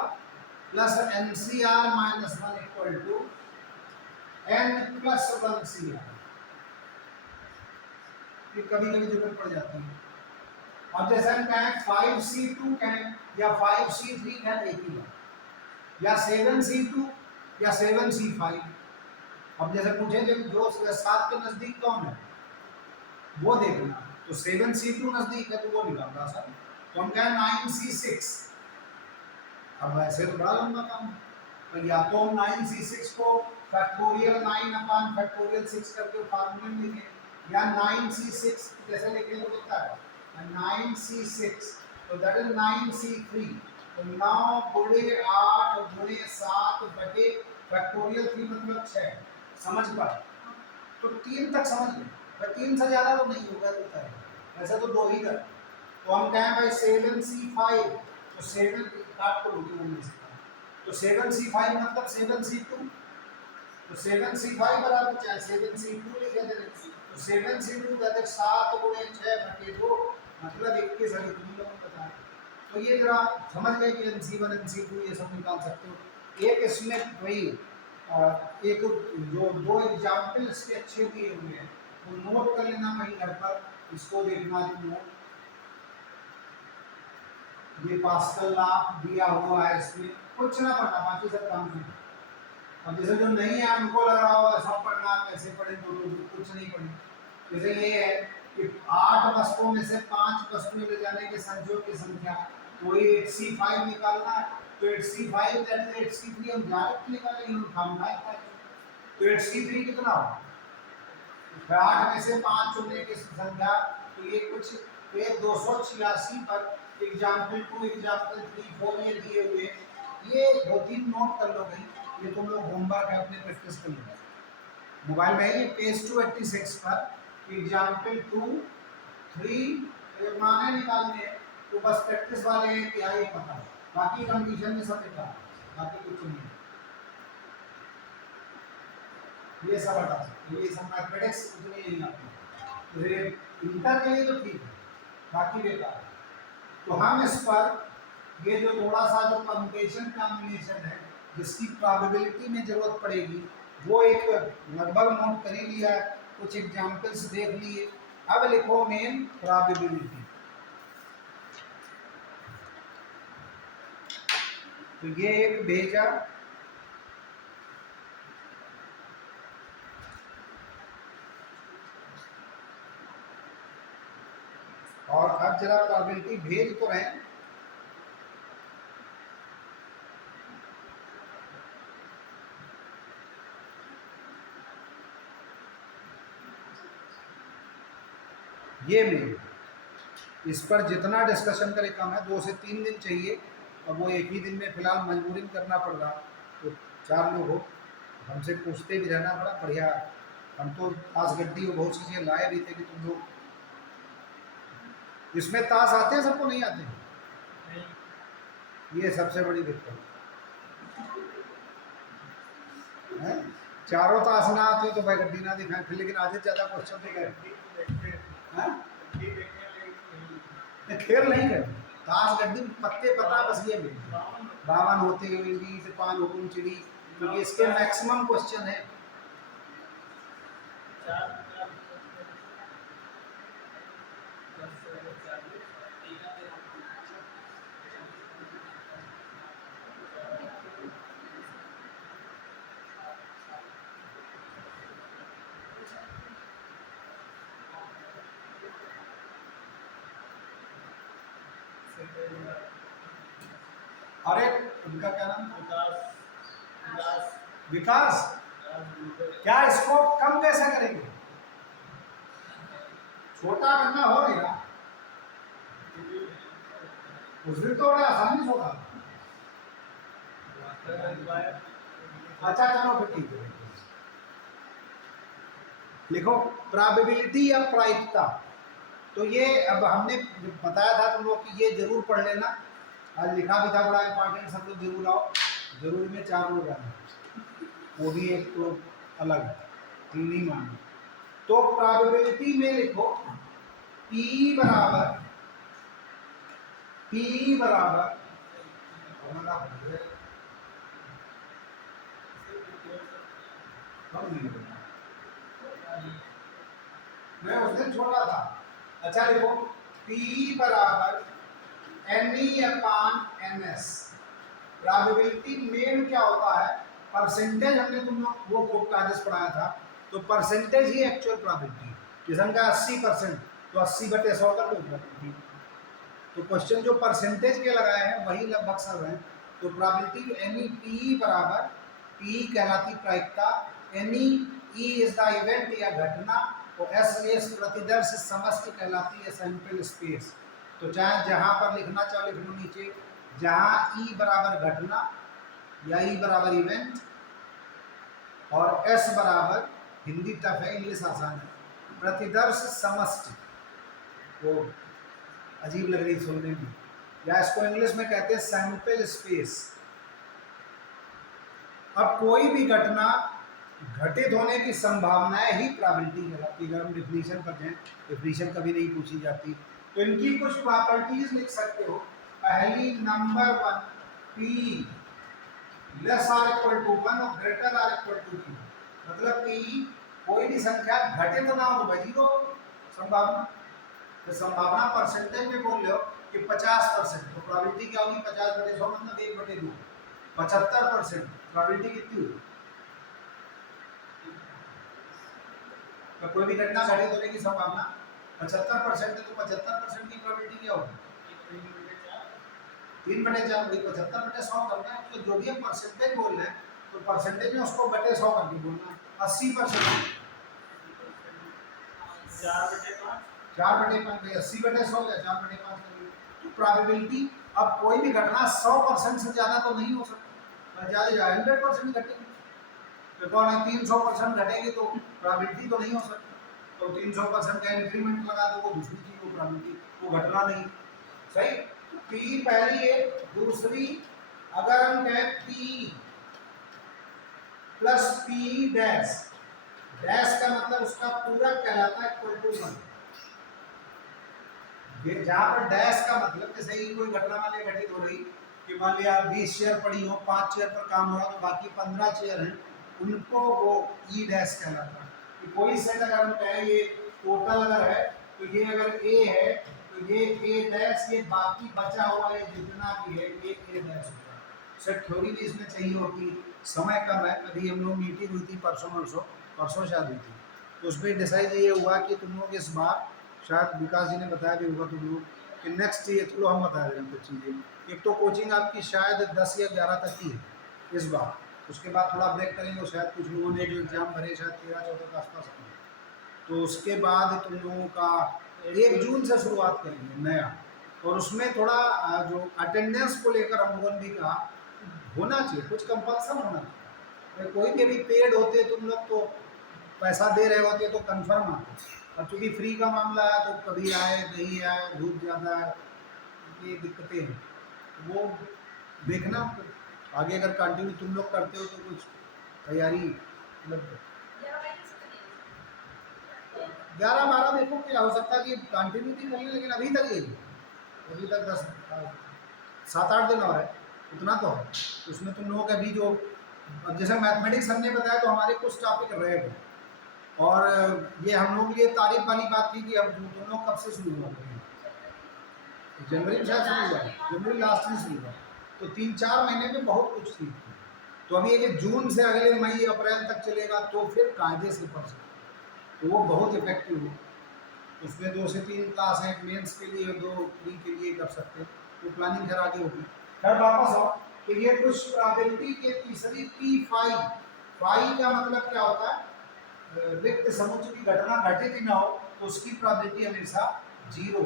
plus NCR minus 1 equal to N plus 1 CR। ये कभी कभी जरूरत पड़ जाती है। अब जैसे हम कहें 5C2 कहें या 5C3 कहें एक ही बात, या 7C2 या 7C5। अब जैसे पूछे जो 7 के नजदीक कौन है वो देखना, तो 7C2 नजदीक है तो वो निकालना सर। तो हम कहें 9C6। अब वैसे तो बड़ा लंबा काम है, तो या तो 9C6 को फैक्टोरियल 9 अपॉन फैक्टोरियल 6 करके फार्मूले में लिखें, या 9C6 जैसे लिखे तो कितना है 9C6, तो दैट इज 9C3। तो 9 गुणे 8 गुणे 7 बटे फैक्टोरियल 3 मतलब 6। समझ पाए तो 3 तक समझ लो, पर 3 से ज़्यादा तो नहीं होगा तो है, वैसे तो 2 ही कर। तो हम कहें भाई 7C5, तो 7 काट को होगी वो मिल सकता है, तो 7C5 मतलब 7C2, तो 7C5 बराबर चाहे 7C2 लिखे दे, तो 7C2 कहते 7 गुणे 6 बटे 2 मतलब 21। अभी तुम लोग बता, तो ये जरा समझ गए कि NC1 NC2 ये सब निकाल सकते हो। एक इसमें वही एक जो 2 एग्जाम्पल इसके अच्छे दिए हुए हैं, तो नोट कर लेना कहीं घर पर, इसको देखना तुम नोट। ये पास्कल लॉ दिया हुआ है, इसमें कुछ ना पढ़ना, बाकी सब काम है। अब जैसे जो नहीं है उनको लग रहा होगा सब पढ़ना, कैसे पढ़े तो कुछ नहीं पढ़े। जैसे ये है कि 8 वस्तुओं में से 5 वस्तुएं ले जाने के संजोग की संख्या, तो ये HC5 निकालना है। तो HC5 दैट इज HC3 हम डायरेक्ट निकालेंगे, हम फार्मूला है। तो HC3 कितना होगा? 8 में से 5 चुनने की संख्या, तो ये कुछ 286 पर एग्जाम्पल 2 एग्जाम्पल 3 4 ये दिए हुए, ये 2-3 नोट कर लो भाई, ये तुम लोग होमवर्क है अपने प्रैक्टिस कर लो। मोबाइल में है ये पेज 286 पर एग्जाम्पल 2 3 माने निकालने, तो बस प्रैक्टिस वाले हैं क्या ये पता है, बाकी कंडीशन में सब लिखा है, बाकी कुछ नहीं। ये सब हटा सकते, ये सब मैथमेटिक्स उतनी नहीं आती, ये इंटर के लिए तो ठीक है, बाकी बेकार है। तो हम इस पर ये जो थोड़ा सा जो परम्यूटेशन कॉम्बिनेशन है जिसकी प्रोबेबिलिटी में जरूरत पड़ेगी, वो एक लगभग नोट कर ही लिया, कुछ एग्जांपल्स देख लिए। अब लिखो मेन प्रोबेबिलिटी। तो ये एक भेजा, और अब जरा प्रोबेबिलिटी भेज तो रहे, ये मेन, इस पर जितना डिस्कशन करें कम है, 2 से 3 दिन चाहिए। अब वो एक ही दिन में फिलहाल मजबूरी करना पड़ रहा, तो 4 लोग हो, हमसे पूछते भी रहना बड़ा बढ़िया। हम तो ताश गड्डी और बहुत चीज़ें लाए भी थे कि तुम लोग, इसमें ताश आते हैं सबको, नहीं आते हैं, ये सबसे बड़ी दिक्कत है। चारों ताश ना आते तो भाई गड्डी ना दिखाएं फिर, लेकिन आधे ज़्यादा क्वेश्चन दिखाए खेल नहीं कर ताश गड्डी पत्ते पता, बस ये मिल 52 होते हुए 5 हुकुम चिड़ी, क्योंकि इसके मैक्सिमम क्वेश्चन है। अरे उनका क्या नाम? विकास। क्या इसको कम कैसे करेंगे? छोटा करना हो गया, उस दिन तो बड़ा आसानी से होगा। अच्छा चलो फिर ठीक है, लिखो प्रोबेबिलिटी या प्रायिकता। तो ये अब हमने बताया था तुम लोग कि ये जरूर पढ़ लेना, आज लिखा भी था बड़ा इंपॉर्टेंट, सब लोग जरूर आओ। जरूर में 4 लोग आए, वो भी एक तो अलग, 3 ही मान। तो प्रोबेबिलिटी में लिखो P बराबर मैं उस दिन छोटा था। अच्छा लिखो P बराबर NE/NS। प्रोबेबिलिटी मेन क्या होता है? परसेंटेज, हमने तुम लोग वो खूब कागज पढ़ाया था, तो परसेंटेज ही एक्चुअल प्रोबेबिलिटी। किसान का 80%, तो 80/100 कर लो। तो क्वेश्चन जो परसेंटेज के लगाए हैं वही लगभग सब हैं। तो प्रोबेबिलिटी एनी पी बराबर, पी कहलाती प्रायिकता, any E is the event या घटना, और एस प्रतिदर्श समष्टि कहलाती है सैंपल स्पेस। तो चाहे जहां पर लिखना चाहो लिख लो नीचे, जहां ई बराबर घटना या ई बराबर इवेंट और एस बराबर, हिंदी टफ है इंग्लिश आसान है, प्रतिदर्श समष्टि। वो अजीब लग रही सुनने में, या इसको इंग्लिश में कहते हैं सैंपल स्पेस। अब कोई भी घटना घटित होने की संभावनाएं ही प्रोबेबिलिटी कहलाती है। अगर हम डिफिनीशन पर जाएं, डिफिनीशन कभी नहीं पूछी जाती, तो इनकी कुछ प्रॉपर्टीज लिख सकते हो। पहली number 1, P less R equal to 1 और ग्रेटर आर इक्वल टू 2, मतलब P कोई भी संख्या घटे तो ना हो तो भाई जीरो संभावना। तो संभावना परसेंटेज में बोल रहे हो कि 50%, तो प्रोबेबिलिटी क्या होगी 50/100 मतलब 1/2। 75% प्रोबेबिलिटी कितनी हुई? तो कोई भी घटना घटित होने की संभावना 75% है, तो 75% की प्रोबेबिलिटी क्या होगी? 3/4। 75/100 करना है, तो जो भी हम परसेंटेज बोल रहे हैं तो परसेंटेज में उसको बटे 100 करके बोलना है। 80%, 4/5 80/100 या 4/5 करिए। तो प्रोबेबिलिटी, अब कोई भी घटना 100% से ज्यादा तो नहीं हो सकती, ज्यादा 100% घटेगी। तो कौन है 300% घटेगी तो प्रोबेबिलिटी तो नहीं हो सकती, तो 300% का इंक्रीमेंट लगा दो, वो दूसरी चीज, वो प्रोबेबिलिटी, वो घटना नहीं। सही। पी पहली है। दूसरी, अगर हम कहें P plus P dash, dash का मतलब उसका पूरा कहलाता है इक्वल टू 1। जहां पर डैश का मतलब जैसे ही कोई घटना मान लिया घटित हो रही कि मान लिया 20 चेयर पड़ी हो, 5 चेयर पर काम हो रहा तो बाकी 15 चेयर हैं, उनको वो ई डैश कहलाता है। कि कोई सेट अगर हम कहें ये टोटल अगर है तो ये अगर ए है तो ये ए डैश, ये बाकी बचा हुआ है जितना भी है ये ए डैश होगा। सर थ्योरी भी इसमें चाहिए होती, समय कम है। अभी हम लोग मीटिंग हुई थी परसों शायद हुई थी, तो उसमें डिसाइड ये हुआ कि तुम लोग इस बार, शायद विकास जी ने बताया भी होगा तुम लोग कि नेक्स्ट ये चलो हम बता रहे हैं कुछ चीज़ें। एक तो कोचिंग आपकी शायद 10 या 11 तक की है इस बार, उसके बाद थोड़ा ब्रेक करेंगे। शायद कुछ लोगों ने जो एग्ज़ाम भरे शायद 13-14 के आसपास होंगे, तो उसके बाद तुम लोगों का 1 जून से शुरुआत करेंगे नया। और उसमें थोड़ा जो अटेंडेंस को लेकर हम लोगों ने भी कहा होना चाहिए, कुछ कंपल्सन होना चाहिए। कोई भी अभी पेड होते तुम लोग तो पैसा दे रहे होते तो कंफर्म आते, और चूँकि फ्री का मामला है तो कभी आए नहीं आए, धूप ज़्यादा है, ये दिक्कतें हैं। वो देखना आगे, अगर कंटिन्यू तुम लोग करते हो तो कुछ तैयारी मतलब 11-12 देखो क्या हो सकता है कि कंटिन्यू थी करने, लेकिन अभी तक यही है। अभी तक 7-8 दिन और है, उतना तो है। उसमें तुम लोगों का भी जो, जैसे मैथमेटिक्स हमने बताया तो हमारे कुछ टॉपिक रह गए, और ये हम लोग ये तारीफ वाली बात थी कि अब तुम लोग कब से शुरू हुआ? जनवरी में शायद शुरू हुआ, जनवरी लास्ट में शुरू हुआ, तो 3-4 महीने में बहुत कुछ सीख। तो अभी ये जून से अगले मई अप्रैल तक चलेगा तो फिर कायदे से पढ़ सकते, तो वो बहुत इफेक्टिव हो। उसमें 2 से 3 क्लास है मेंस के लिए, 2 प्री के लिए कर सकते हैं, तो प्लानिंग खैर आगे होगी। खैर वापस आओ कि ये कुछ प्रोबेबिलिटी के तीसरी P5, फाई का मतलब क्या होता है? रिक्त समुच्चय की घटना घटित ही ना हो तो उसकी प्रोबेबिलिटी हमेशा 0।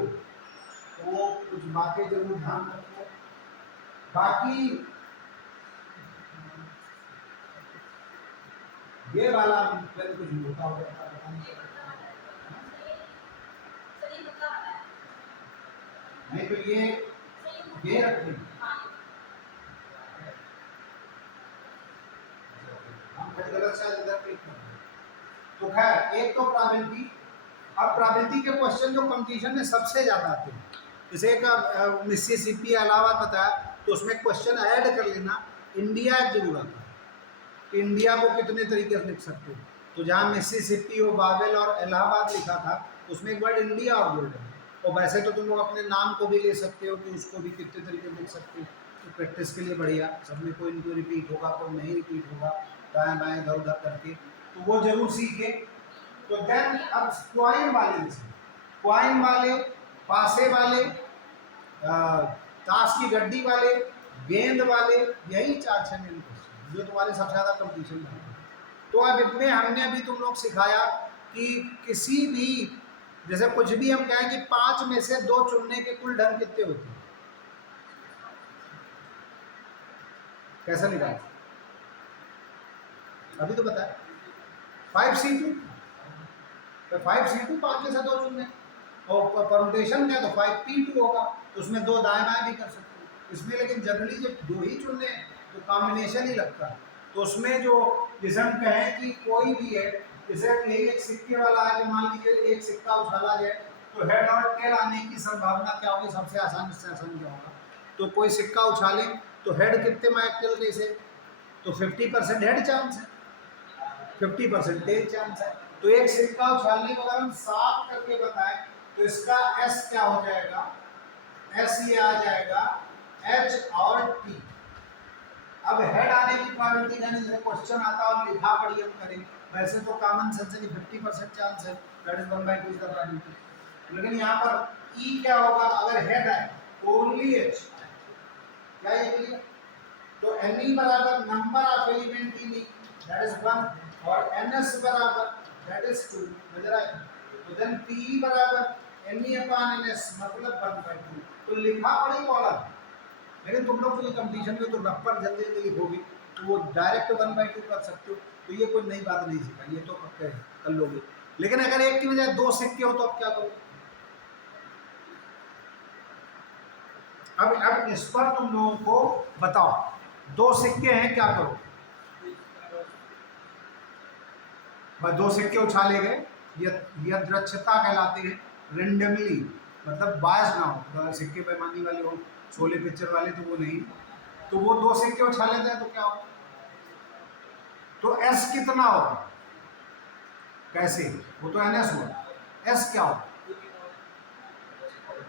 तो वो कुछ बातें जरूर ध्यान रखो। बाकी ये वाला फिर कुछ होता होगा नहीं, तो ये रखें हम फिर गलत से अंदर क्लिक कर। तो खैर एक तो प्रोबेबिलिटी। अब प्रोबेबिलिटी के क्वेश्चन जो कंपटीशन में सबसे ज़्यादा आते हैं, जैसे एक मिसिसिपी इलाहाबाद बताया तो उसमें क्वेश्चन ऐड कर लेना, इंडिया एक जरूर आता है कि इंडिया को कितने तरीके से लिख सकते हो। तो जहाँ मिसिसिपी और बाबेल और इलाहाबाद लिखा था उसमें एक वर्ड इंडिया और बोल रहे हैं। और वैसे तो तुम लोग अपने नाम को भी ले सकते हो कि उसको भी कितने तरीके से लिख सकते हो, तो प्रैक्टिस के लिए बढ़िया। सब में कोई इनको रिपीट होगा, कोई नहीं रिपीट होगा, दाएँ बाएँ इधर उधर करके, तो वो जरूर सीखे। तो देन अब क्वाइन वाले, क्वाइन वाले, पासे वाले, ताश की गड्डी वाले, गेंद वाले, यही 4-6 मेन क्वेश्चन जो तुम्हारे सबसे ज़्यादा कंपटीशन में है। तो अब इसमें हमने अभी तुम लोग सिखाया कि किसी भी, जैसे कुछ भी हम कहें कि 5 में से 2 चुनने के कुल ढंग कितने होते हैं, कैसा निकाल? अभी तो बताया 5C2, तो 5C2 5 में से 2 चुनने, और परमुटेशन क्या तो 5P2 होगा, तो उसमें 2 दाएं बाएं भी कर सकते हो इसमें। लेकिन जनरली जब 2 ही चुनने तो कॉम्बिनेशन ही लगता है। तो उसमें जो जैसे हम कहें कि कोई भी है, जैसे यही एक सिक्के वाला है, तो मान लीजिए एक सिक्का उछाला जाए तो हेड और टेल आने की संभावना क्या होगी? सबसे आसान से आसान क्या होगा? तो कोई सिक्का उछाले तो हेड कितने में टेल कैसे? तो 50% हेड चांस है, 50% टेल चांस है। तो एक सिक्का उछालने को अगर हम 7 करके बताएं तो इसका एस क्या हो जाएगा, एस ये आ जाएगा एच और टी। अब हेड आने की प्रोबेबिलिटी यानी जैसे क्वेश्चन आता और लिखा पढ़ी हम करें, वैसे तो कॉमन सेंस है कि 50% चांस है, that is 1/2 is the probability. लेकिन यहाँ पर ई क्या होगा, अगर हेड है ओनली एच, क्या ये क्लियर? तो एन बराबर number of element in that is 1 और एनएस बराबर दैट इज 2, नजर आए? तो देन पी बराबर एन अपॉन एनएस मतलब 1/2। तो लिखा पढ़ी कॉलम, लेकिन तुम लोग तो कंपटीशन में तो रफ्पर जल्दी जल्दी लिखोगे तो वो डायरेक्ट 1/2 कर सकते हो, तो ये कोई नई बात नहीं सीखा, ये तो पक्का कर लोगे। लेकिन अगर एक की बजाय 2 सिक्के हो तो अब क्या करोगे? अब इस पर तुम लोगों को बताओ, 2 सिक्के हैं क्या करो? बस 2 सिक्के उछाले गए, यादृच्छता कहलाते हैं, रेंडमली मतलब बायस ना हो, अगर सिक्के बेईमानी वाले हो, शोले पिक्चर वाले, तो वो नहीं। तो वो 2 सिक्के उछाले जाए तो क्या हो? तो एस कितना होगा? कैसे? वो तो एनएस हुआ, एस क्या होगा?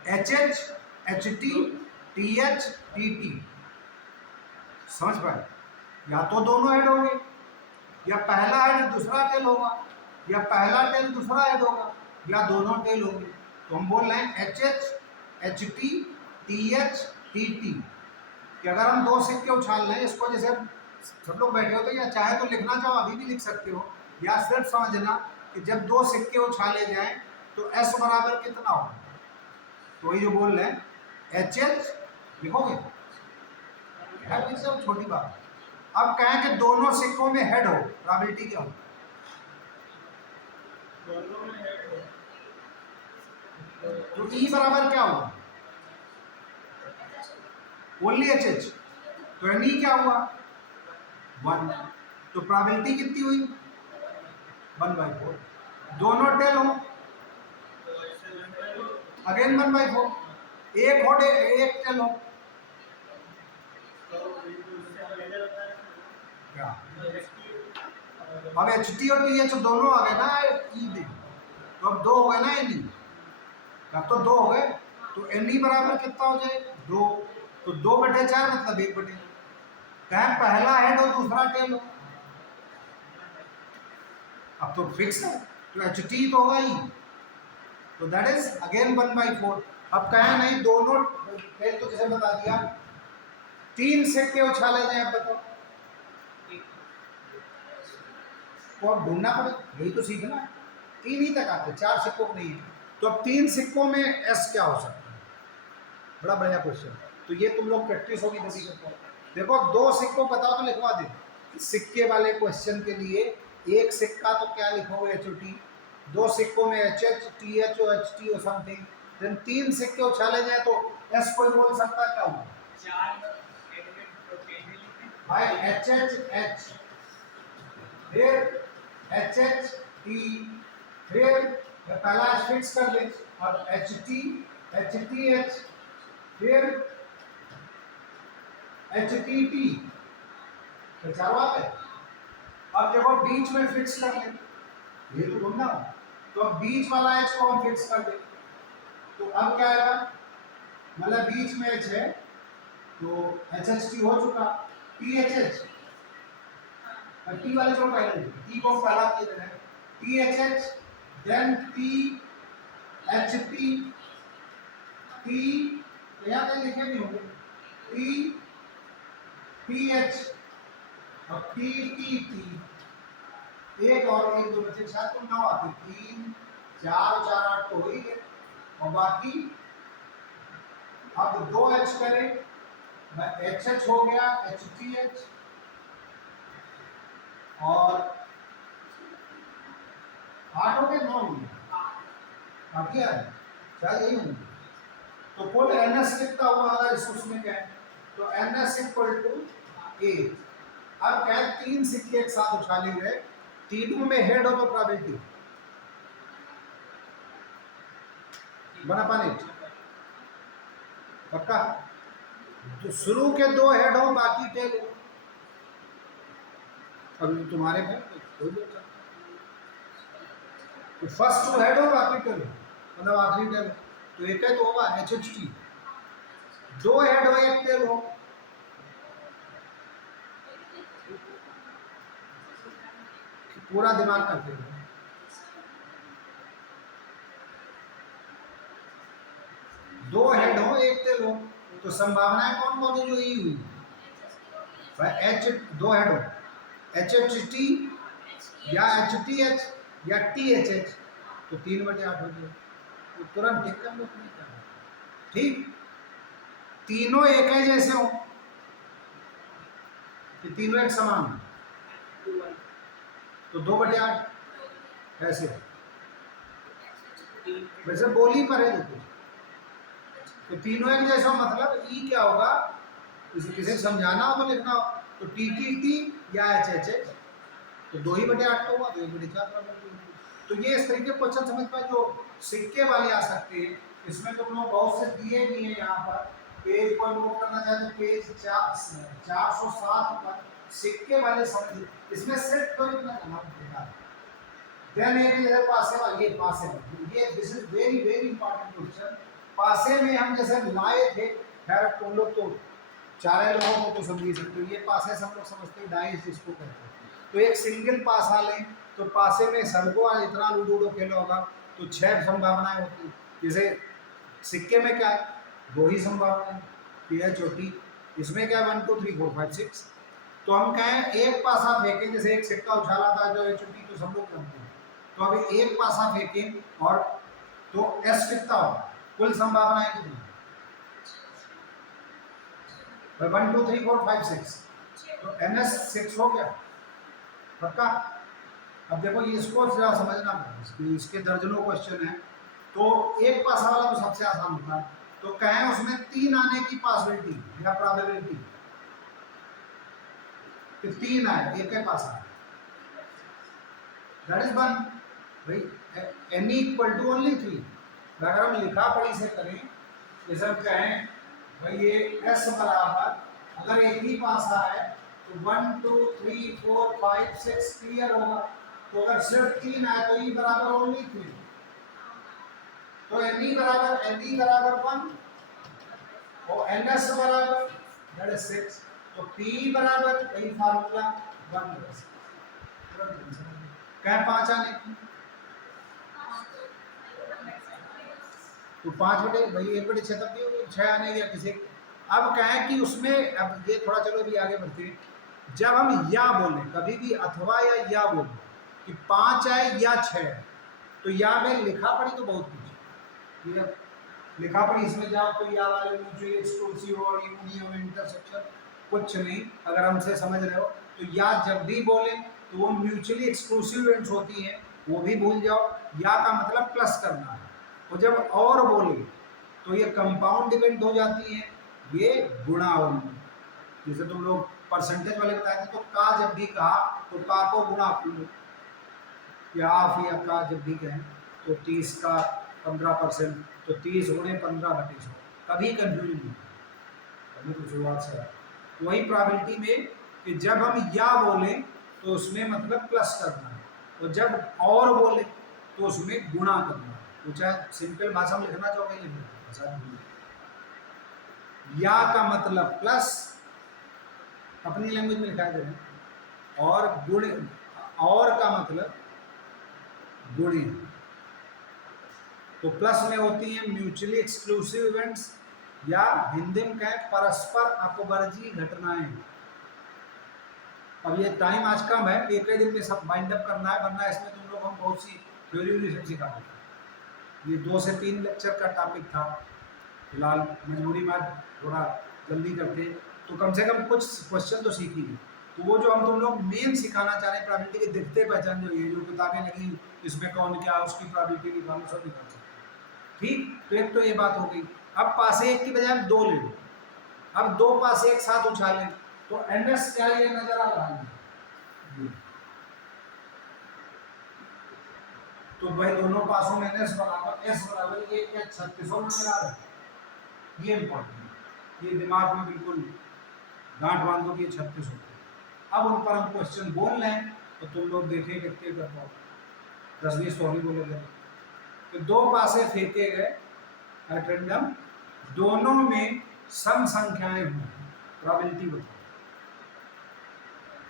H H, H T, T H, T T. समझ पाए? या तो दोनों हेड होंगे, या पहला हेड दूसरा टेल होगा, या पहला टेल दूसरा हेड होगा, या दोनों टेल होंगे। तो हम बोल रहे हैं H H, H T, T H, T T कि अगर हम 2 सिक्के उछाल लें, इसको जैसे सब लोग बैठे होते हैं, या चाहे तो लिखना चाहो अभी भी लिख सकते हो, या सिर्फ समझना कि जब 2 सिक्के उछाले जाएं तो एस बराबर कितना होगा। तो वही जो बोल रहे हैं एच एच लिखोगे, है सब छोटी बात। अब कहें कि दोनों सिक्कों में हेड हो, प्रोबेबिलिटी क्या हो? तो ई बराबर क्या होगा? ओनली एच एच, तो एन ई क्या हुआ? 1। तो प्रोबेबिलिटी कितनी हुई? 1/4। दोनों टेल हो, अगेन 1/4। एक हो एक टेल हो, क्या? अब एच टी और टी एच दोनों आ गए ना ई में, तो अब 2 हो गए ना एन ई, अब तो 2 हो गए, तो एन ई बराबर कितना हो जाए? 2। तो 2/4 मतलब 1/2। कहें पहला हेड हो दूसरा टेल हो, अब तो फिक्स है, तो एच टी तो होगा ही, तो दैट इज अगेन 1/4। अब कहें नहीं दोनों टेल, तो जैसे बता दिया 3 सिक्के उछाले जाए, अब बताओ तो अब ढूंढना पड़े, यही तो सीखना है। 3 ही तक आते, 4 सिक्कों को नहीं है। तो अब 3 सिक्कों में एस क्या हो सकता है? बड़ा बढ़िया क्वेश्चन। तो ये तुम लोग प्रैक्टिस होगी तभी कर पाओ। देखो 2 सिक्कों बताओ तो लिखवा दे, सिक्के वाले क्वेश्चन के लिए एक सिक्का तो क्या लिखोगे एच ओ टी, 2 सिक्कों में H H, T H O, H T O something, then 3 सिक्के उछाले जाए तो एस कोई बोल सकता क्या होगा? भाई एच एच एच, फिर एच एच टी, फिर पहला फिक्स कर ले, अब एच टी एच, फिर एच टी टी, तो 4 बात है। अब देखो बीच में फिक्स कर ले, ये तो ढूंढना हो, तो अब बीच वाला एच को हम फिक्स कर दे, तो अब क्या आएगा? मतलब बीच में एच है तो एच एच टी हो चुका, टी एच एच, टी वाले को पहले टी को पहला किया है, T H H, then T H T, T यहाँ पे लिखे नहीं होंगे, टी टी एच और टी टी टी, एक और एक दो बच्चे शायद तो 9 आते, 3 4 4 8 तो हो ही गए, और बाकी अब 2 एच करें, एच एच हो गया, एच टी एच, और 8 हो गए, 9 होंगे, बाकी है शायद यही होंगे। तो कुल एन एस कितना हुआ अगर इसमें कहें तो एन एस इक्वल टू 8। अब कहें 3 सिक्के एक साथ उछाले गए, तीनों में हेड हो तो प्रोबेबिलिटी 1/8 पक्का। तो शुरू के 2 हेड हो बाकी टेल हो, अब तुम्हारे में कोई बोल सकता, तो फर्स्ट टू हेड हो बाकी टेल मतलब आखिरी टेल, तो एक है तो होगा HHT, दो हेड हो एक टेल हो, पूरा दिमाग करते हो। दो हेड हो एक टेल हो, तो संभावनाएं कौन कौन सी जो ई हुई भाई, एच दो हेड हो, HHT या HTH या THH, तो 3/8 हो गया, तो तुरंत ठीक कर लो, नहीं करना ठीक। तीनों एक है जैसे हो, कि तीनों एक समान, तो 2/8 ऐसे, वैसे बोली पर है देखो, तो तीनों एक जैसा मतलब ई क्या होगा, किसी से समझाना हो तो लिखना हो, तो TTT या HHH, तो 2/8 तो हुआ, 2/4। तो ये इस तरीके क्वेश्चन समझ पाए जो सिक्के वाले आ सकते हैं, इसमें तुम लोग बहुत से दिए भी हैं यहाँ पर, पेज पर नोट करना चाहे तो पेज 407 पर सिक्के वाले समझ, इसमें सिर्फ तो इतना करना पड़ेगा। देन एक इधर पासे वाला, ये पासे वाला, ये this is very very important question. पासे में हम जैसे लाए थे, खैर तुम लोग तो चारे लोगों को तो समझ सकते हो, ये पासे से हम लोग समझते हैं डाइस जिसको कहते हैं। तो एक सिंगल पासा लें, तो पासे में सबको आज इतना लूडो खेला होगा, तो 6 संभावनाएं होती हैं। जैसे सिक्के में क्या है, दो ही संभावनाएं, कि है छोटी, इसमें क्या 1 2 3 4 5 6, तो हम कहें एक पासा फेंकें, जैसे एक सिक्का उछाला था जो है छोटी, तो सब लोग जानते हैं, तो अभी एक पासा फेंकें और तो एस कितना होगा, कुल संभावनाएं कितनी, 1 2 3 4 5 6, तो NS 6 हो गया पक्का। अब देखो ये इसको जरा समझना है, इसके दर्जनों क्वेश्चन है, तो एक पासा वाला तो सबसे आसान होता है, तो कहें उसमें 3 आने की पॉसिबिलिटी या प्रोबेबिलिटी, कि 3 आए एक पासा, दैट इज 1 भाई, n = ओनली 3। अगर हम लिखा पढ़ी से करें, जैसे हम कहें भाई ये S बराबर, अगर एक ही पासा है तो 1 2 3 4 5 6 क्लियर होगा, तो अगर सिर्फ 3 आए तो E बराबर ओनली 3, तो NE बराबर 1 और NS बराबर दैट इज 6, तो P बराबर वही फार्मूला 1 कहें 5 आने की, तो 5 भाई 1/6 तब भी होगी, 6 आने या किसी। अब कहें कि उसमें, अब ये थोड़ा चलो भी आगे बढ़ते हैं, जब हम या बोलें कभी भी अथवा या बोलें कि 5 आए या 6, तो या में लिखा पढ़ी तो बहुत कुछ, ठीक है, लिखा पढ़ी इसमें जाओ तो या वाले म्यूचुअली एक्सक्लूसिव और यूनियन इंटरसेक्शन कुछ नहीं, अगर हमसे समझ रहे हो तो या जब भी बोले तो वो म्यूचुअली एक्सक्लूसिव इवेंट्स होती हैं, वो भी भूल जाओ, या का मतलब प्लस करना है, और जब और बोले तो ये कंपाउंड इवेंट हो जाती है, ये गुणा होंगी, जैसे तुम लोग परसेंटेज वाले बताए थे, तो का जब भी कहा तो का को गुणा कर लो, या आप या का जब भी कहें तो 30 का 15%, तो 30 गुणे 15/100, कभी कंफ्यूजन नहीं, कभी तो शुरुआत से तो वही प्रोबेबिलिटी में कि जब हम या बोले तो उसमें मतलब प्लस करना है, और जब और बोले तो उसमें गुणा करना है, तो चाहे सिंपल भाषा में लिखना चाहोगे लिखना, या का मतलब प्लस, अपनी लैंग्वेज में लिखा दे रहे हैं, और गुण, और का मतलब गुणे, तो प्लस में होती हैं म्यूचुअली एक्सक्लूसिव इवेंट्स, या हिंदी में कहें परस्पर अपवर्जी घटनाएं। अब ये टाइम आज कम है, एक ही दिन में सब बाइंड अप करना है, वरना इसमें तुम लोग हम बहुत सी थ्योरी सब सिखा देते। ये 2 से 3 लेक्चर का टॉपिक था, फिलहाल मजबूरी में थोड़ा जल्दी करते, तो कम से कम कुछ क्वेश्चन तो सीखिए, तो वो जो हम तुम लोग मेन सिखाना चाह रहे हैं प्रोबेबिलिटी के दिखते पहचान, जो ये जो किताबें लगी इसमें कौन क्या उसकी प्रोबेबिलिटी निकालो, सब निकाल सकते, ठीक। तो एक तो ये बात हो गई। अब पासे एक की बजाय हम 2 ले लो, अब 2 पासे एक साथ उछालें, तो NS क्या ये नजर आ रहा है, तो भाई दोनों पासों में NS बराबर S बराबर ये क्या 3600 नजर आ रहा है, ये इंपॉर्टेंट, ये दिमाग में बिल्कुल गांठ बांध दो कि 3600। अब उन पर हम क्वेश्चन बोल रहे हैं, तो तुम लोग देखें कितने कर पाओ, 10-20 तो ही बोले गए। तो 2 पासे फेंके गए एट रैंडम, दोनों में सम संख्याएं हों, प्रोबेबिलिटी बताओ।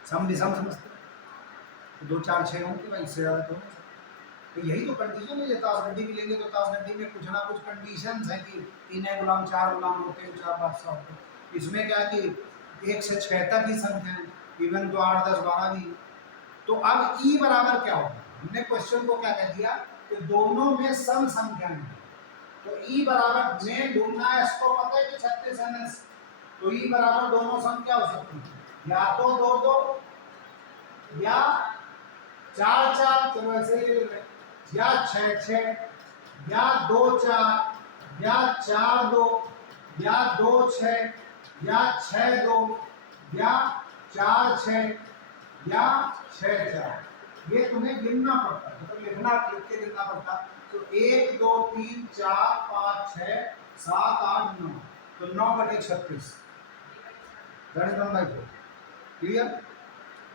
सम विषम समझते हैं, 2 4 6 होंगे भाई, इससे ज़्यादा तो नहीं। तो यही तो कंडीशन है। ये ताश गड्डी भी लेंगे तो ताश गड्डी में कुछ ना कुछ कंडीशंस है कि 3 गुलाम 4 गुलाम होते हैं, 4 बादशाह होते हैं। इसमें क्या कि 1 से 6 तक ही संख्या है, इवन तो 8 10 12 भी। तो अब ई बराबर क्या होगा, हमने क्वेश्चन को क्या कह दिया कि दोनों में सम संख्या है। तो ई बराबर में ढूंढना है, इसको पता है कि 36 है। तो ई बराबर दोनों सम क्या हो सकती है, या तो 2 2 या 4 4, चलो ऐसे ही ले लें, या 6 6 या 2 4 या 4 2 या 2 6 या 6 2 या 4 6 या 6 4। ये तुम्हें गिनना पड़ता है, मतलब लिखना, लिख के गिनना पड़ता। तो 1 2 3 4 5 6 7 8 9, तो 9 बटे 36, क्लियर।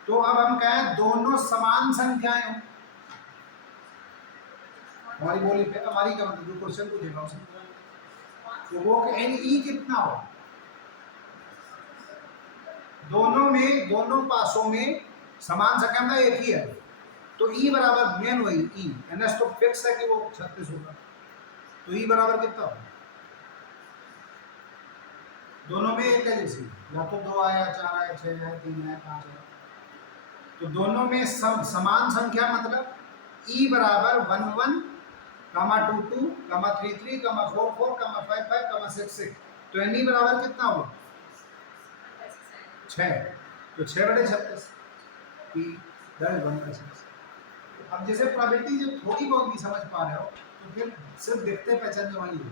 तो अब हम कहें दोनों समान संख्याएं हों, हमारी बोली पे हमारी क्या मतलब, जो क्वेश्चन पूछेगा उसमें तो वो एन ई कितना हो, दोनों में, दोनों पासों में समान संख्या में एक ही है। तो ई बराबर मेन वही ई, एन एस तो फिक्स है कि वो 36 होगा। तो ई बराबर कितना होगा, दोनों में एक है जैसे, या तो 2 आया 4 आया 6 आया 3 आया 5 आया। तो दोनों में समान संख्या मतलब ई बराबर 1 1 कमा 2 2 कमा 3 3 कमा 4 4 कमा 5 5 कमा 6 6। तो एन ई बराबर कितना होगा, 6। तो 6 बटे 36 ई दैट 1/6। अब जैसे प्रोबेबिलिटी जब थोड़ी बहुत भी समझ पा रहे हो तो फिर सिर्फ देखते पहचानने वाली है।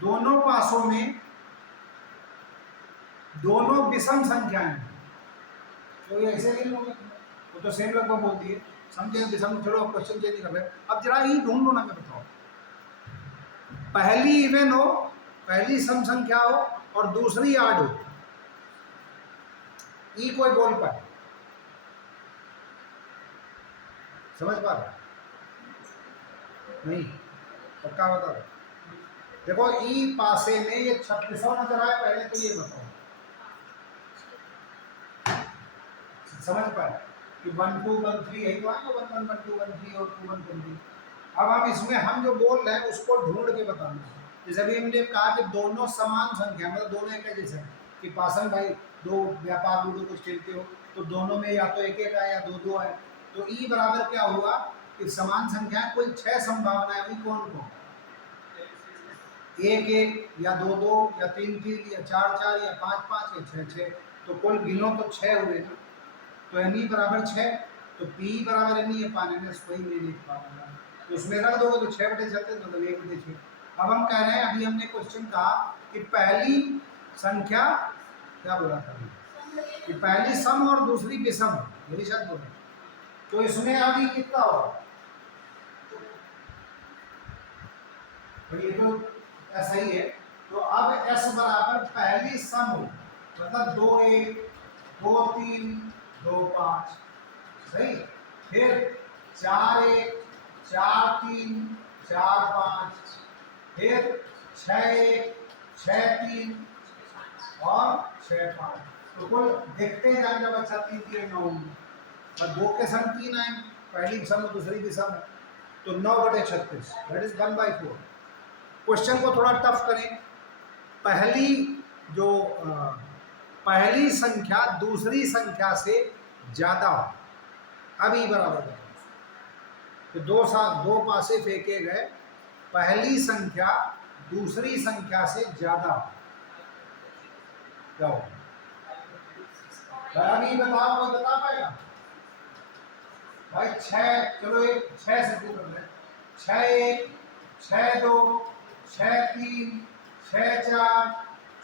दोनों पासों में दोनों विषम संख्याएं हैं, तो ये ऐसे नहीं होगा, वो तो सेम लगभग बोलती है, समझे विषम। चलो अब क्वेश्चन चेंज कर रहे हैं, अब जरा ये ढूंढ लो ना, मैं बताओ, पहली इवन हो, पहली सम संख्या हो और दूसरी आड हो, ई कोई बोल पाए, समझ पा रहे नहीं, पक्का बता रहे। देखो ई पासे में ये 3600 नजर आए, पहले तो ये बताओ, समझ पाए कि 1 2 1 3 यही तो आएगा, 1 1 1 2 1 3 और 2 1 1 3। अब हम इसमें हम जो बोल रहे हैं उसको ढूंढ के बताना है। जैसे अभी हमने कहा कि दोनों समान संख्या, मतलब दोनों एक जैसे कि पासन भाई 2 व्यापार लूडो कुछ खेलते हो तो दोनों में या तो 1 1 है या 2 2 है। तो ई बराबर क्या हुआ कि समान संख्या कुल 6 संभावनाएं हुई, कौन कौन, 1 1 या 2 2 या 3 3 या 4 4 या 5 5 या 6 6। तो कुल गिनो तो 6 हुए ना। तो एन ई बराबर 6, तो पी बराबर एन ई है, पाने में वही ले लिख पाऊंगा, तो उसमें रख दोगे तो 6 बटे 36 मतलब 1 बटे 6। अब हम कह रहे हैं, अभी हमने क्वेश्चन कहा कि पहली संख्या क्या बोला था कि पहली सम और दूसरी विषम, यही शायद बोला। तो इसमें अभी कितना होगा, तो ये तो ऐसा ही है। तो अब एस बराबर पहली सम हो, मतलब 2 1 2 3 2 5, सही। फिर 4 1 4 3 4 5, फिर 6 1 6 3 और 6 5। तो कुल देखते जाएंगे बच्चा 3 3 9 और 2 के सम 3 आए, पहली सम और दूसरी भी सम है, तो 9 बटे 36 दैट इज 1/4। क्वेश्चन को थोड़ा टफ करें, पहली जो पहली संख्या दूसरी संख्या से ज्यादा हो, अभी बराबर है। तो दो पासे फेंके गए, पहली संख्या दूसरी संख्या से ज्यादा हो, क्या हो, अभी बताओ, कोई बता पाएगा भाई। 6, चलो एक 6 से शुरू कर लें, 6 1 6 2 6 3 6 4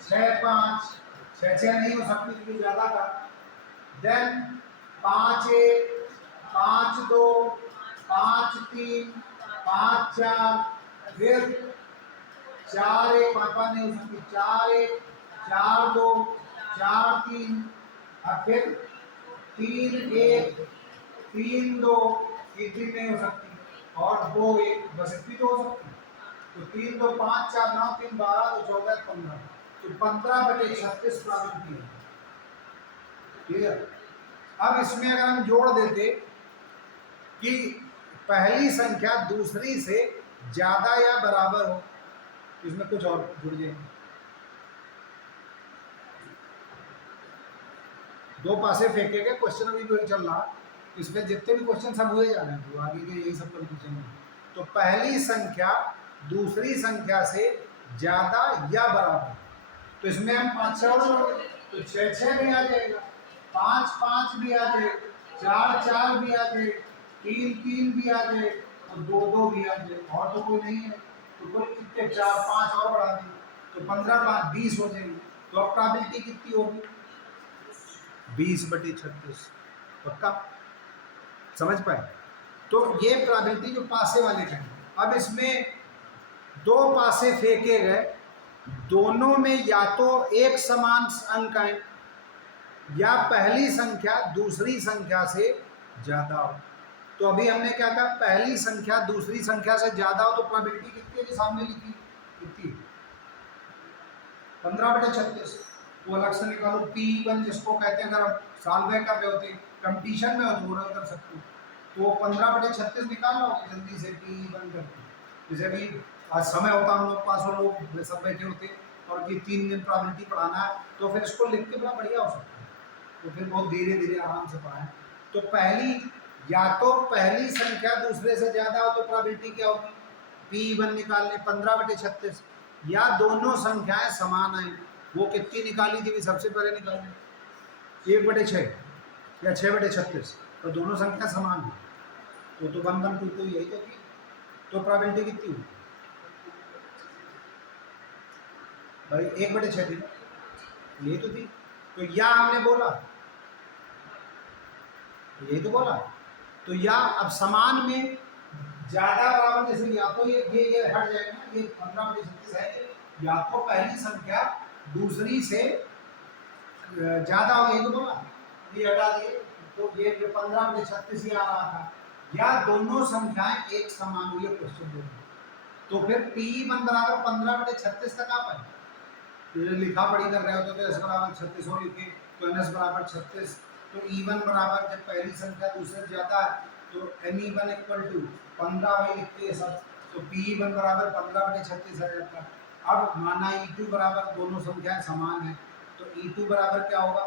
6 5, 6 6 नहीं हो सकती क्योंकि ज्यादा था। देन 5 1 5 2 5 3 5 4, फिर 4 1 5 5 नहीं हो सकती, 4 1 4 2 4 3, और फिर 3 1 3 2 3 3 नहीं हो सकती, और 2 1 बस इतनी तो हो सकती है। तो 3 2 5 4 9 3 12 तो 14 15, तो 15/36 प्रोबेबिलिटी है। क्लियर? अब इसमें अगर हम जोड़ देते कि पहली संख्या दूसरी से ज्यादा या बराबर हो, इसमें कुछ और जुड़ जाएंगे। 2 पासे फेंके गए, क्वेश्चन अभी भी चल रहा, इसमें जितने भी क्वेश्चन सब हुए जा रहे हैं, तो आगे के यही सब कंफ्यूजन है। तो पहली संख्या दूसरी संख्या से ज्यादा या बराबर, तो इसमें हम 5 6 और जोड़ेंगे तो 6 6 भी आ जाएगा, 5 5 भी आ जाए, 4 4 भी आ जाए, 3 3 भी आ जाए और 2 2 भी आ जाए, और तो कोई नहीं है। तो कोई कितने 4 5 और बढ़ा देंगे तो 15 5 20 हो जाएंगे। तो अब प्रोबेबिलिटी कितनी होगी? 20/36। पक्का समझ पाए? तो ये प्रोबेबिलिटी जो पासे वाले का है। अब इसमें 2 पासे फेंके गए, दोनों में या तो एक समान अंक आए या पहली संख्या दूसरी संख्या से ज्यादा हो। तो अभी हमने क्या कहा, पहली संख्या दूसरी संख्या से ज्यादा हो तो प्रोबेबिलिटी कितनी है? सामने लिखी कितनी? 15/36। वो अलग से निकालो, P1 जिसको कहते हैं, अगर आप साल में कर रहे होते कंपटीशन में हो तो ओरल कर सकते हो, तो 15/36 निकाल लो जल्दी से P1 करके। जैसे अभी आज समय होता हम लोग पास, और लोग सब बैठे होते और कि 3 दिन प्रोबेबिलिटी पढ़ाना है, तो फिर इसको लिख के बड़ा बढ़िया हो सकता है, तो फिर बहुत धीरे धीरे आराम से पढ़ाएं। तो पहली, या तो पहली संख्या दूसरे से ज्यादा हो तो प्रोबेबिलिटी क्या होगी? P1 निकालने 15/36, या दोनों संख्याएं समान आए, वो कितनी निकाली थी सबसे पहले निकाली? 1/6 या 6/36, तो दोनों संख्या समान है, तो 1 1 2 2 यही तो थी। तो प्रोबेबिलिटी कितनी हुई भाई? 1/6 थी, यही तो थी। तो या हमने बोला, यही तो बोला। तो या अब समान में ज्यादा बराबर, जैसे या तो ये हट जाएगा ना, ये 15/36 है, या तो पहली संख्या दूसरी से ज्यादा हो, यही तो बोला, ये हटा दिए, तो ये जो 15/36 आ रहा था, या दोनों संख्याएं एक समान हुई है क्वेश्चन में, तो फिर P1 बराबर 15/36 तक आ पाए। तो लिखा पढ़ी कर रहे हो तो S बराबर 36 हो लिखे, तो NS बराबर 36, तो E1 बराबर जब पहली संख्या दूसरे से ज्यादा है तो NE1 इक्वल टू 15 वही लिखते हैं सब, तो P1 बराबर 15/36 आ जाता है। अब माना E2 बराबर, दोनों संख्याएं समान है, तो E2 बराबर क्या होगा?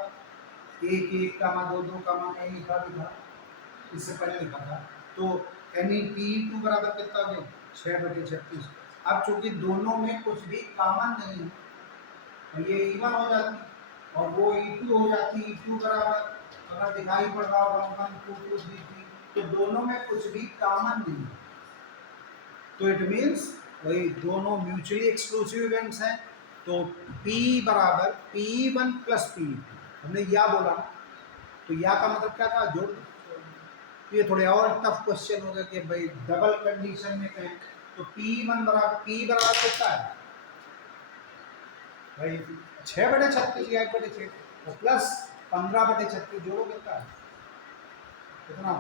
1 1 कामा 2 2 कामा, कहीं लिखा भी था, इससे पहले लिखा था, तो NE2 बराबर कितना हो गया? 6/36। अब चूंकि दोनों में कुछ भी कॉमन नहीं है, ये E1 हो जाती और वो E2 हो जाती, E2 बराबर अगर दिखाई पड़ रहा होगा 1 1 2 2 3 3, तो दोनों में कुछ भी कॉमन नहीं है, तो इट मींस वही दोनों म्यूचुअली एक्सक्लूसिव इवेंट्स हैं। तो P बराबर P1 प्लस P2, हमने या बोला ना, तो या का मतलब क्या था? जोड़। तो ये थोड़े और टफ क्वेश्चन हो गए कि भाई डबल कंडीशन में कहें, तो P1 बराबर, P बराबर कितना है भाई? 6/36 या 1/6, तो प्लस 15/36 जोड़ो कितना है? कितना?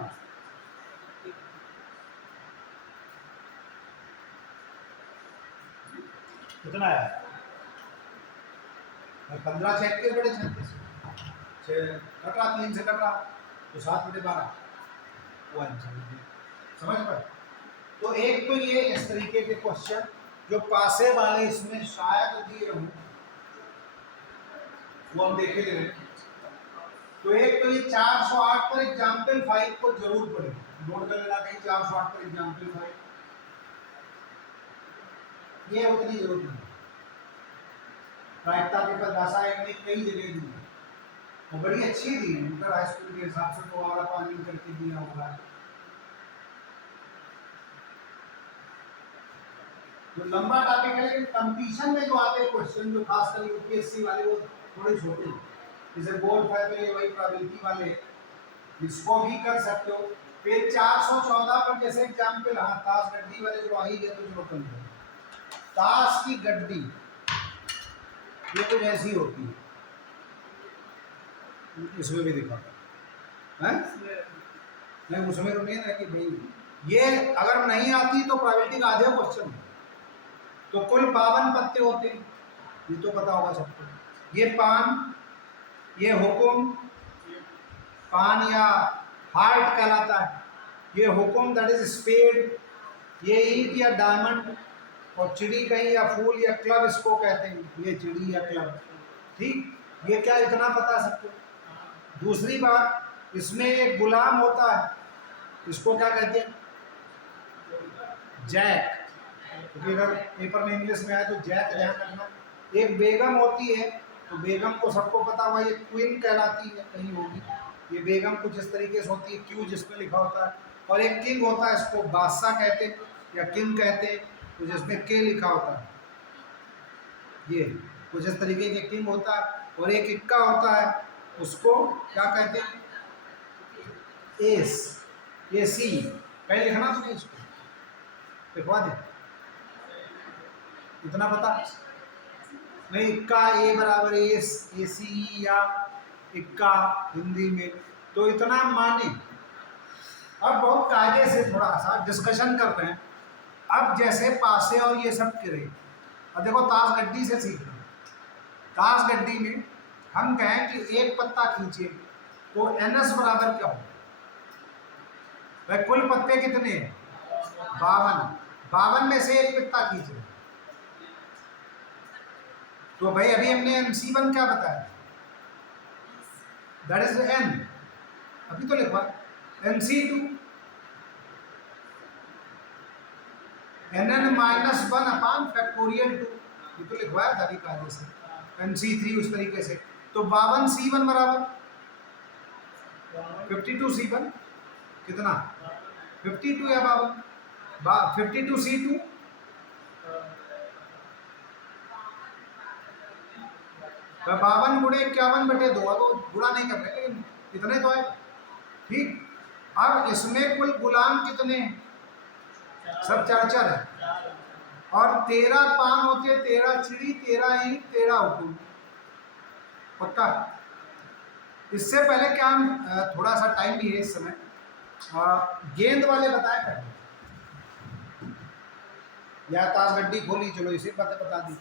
कितना है? 15 से 21/36, कट रहा 3 से कट रहा, तो 7/12 समझ पाए? तो एक तो ये इस तरीके के क्वेश्चन जो पासे वाले इसमें शायद दिए हों, वो हम देखे थे। तो एक तो ये 408 पर एग्जाम्पल 5 को जरूर पढ़े, नोट कर लेना कहीं, 408 पर एग्जाम्पल 5, ये उतनी जरूरत नहीं। प्रायिकता के परिभाषा हमने कई जगह दी है, वो बड़ी अच्छी दी है, इंटर हाई स्कूल के हिसाब से तो वाला पानी करके दिया हुआ है। तो लंबा टॉपिक है, लेकिन कंपटीशन में जो आते हैं क्वेश्चन, जो खासकर यूपीएससी वाले, वो थोड़े छोटे हैं। जैसे बोर्ड है तो ये वही प्रोबेबिलिटी वाले, इसको भी कर सकते हो। फिर 414 पर जैसे एग्जाम्पल, हाँ ताश गड्डी वाले जो आ ही गए तो चलो कर लो। ताश की गड्डी ये कुछ ऐसी होती है, इसमें भी दिखा है नहीं, उसमें तो नहीं है कि भाई ये अगर नहीं आती तो प्रोबेबिलिटी का आधे क्वेश्चन। तो कुल 52 पत्ते होते हैं, ये तो पता होगा सबको। ये पान, ये हुकुम, पान या हार्ट कहलाता है, ये हुकुम दैट इज स्पेड, ये ईंट या डायमंड, और चिड़ी कहीं या फूल या क्लब इसको कहते हैं, ये चिड़ी या क्लब। ठीक, ये क्या इतना पता सबको। दूसरी बात, इसमें एक गुलाम होता है, इसको क्या कहते हैं, जैक, क्योंकि अगर पेपर में इंग्लिश में आए तो जैक ध्यान रखना। एक बेगम होती है, तो बेगम को सबको पता हुआ, ये क्वीन कहलाती है, कहीं होगी। ये बेगम कुछ इस तरीके से होती है, क्यू जिसमें लिखा होता है। और एक किंग होता है, इसको बादशाह कहते हैं या किंग कहते हैं, तो जिसमें के लिखा होता है, ये कुछ इस तरीके के किंग होता है। और एक इक्का होता है, उसको क्या कहते हैं, एस, ये सी, कहीं लिखना तो नहीं, इसको लिखवा दे, इतना पता नहीं। इक्का ए बराबर एस, ए सी या इक्का हिंदी में, तो इतना माने। अब बहुत कायदे से थोड़ा सा डिस्कशन कर रहे हैं। अब जैसे पासे और ये सब करे, अब देखो ताश गड्डी से सीख रहे हैं। ताश गड्डी में हम कहें कि एक पत्ता खींचे तो एनएस बराबर क्या हो, भाई कुल पत्ते कितने हैं, 52, 52 में से एक पत्ता खींचे, तो भाई अभी हमने MC1 क्या बताया, दैट इज n, अभी तो लिखवा MC2 nn-1 अपान फैक्टोरियल 2, ये तो लिखवाया था अभी कायदे से। MC3 उस तरीके से, तो 52C1 बराबर 52C1 कितना, 52 या 52C2 52 गुणे 51/2, अब गुणा नहीं कर रहे लेकिन इतने तो है। ठीक, अब इसमें कुल गुलाम कितने हैं, सब 4 है, और 13 पान होते, 13 चिड़ी, 13 ईंट, 13 हुकुम, पक्का। इससे पहले क्या हम थोड़ा सा टाइम भी है इस समय, गेंद वाले बताए पहले, या ताश गड्डी खोली, चलो इसी बातें बता दी।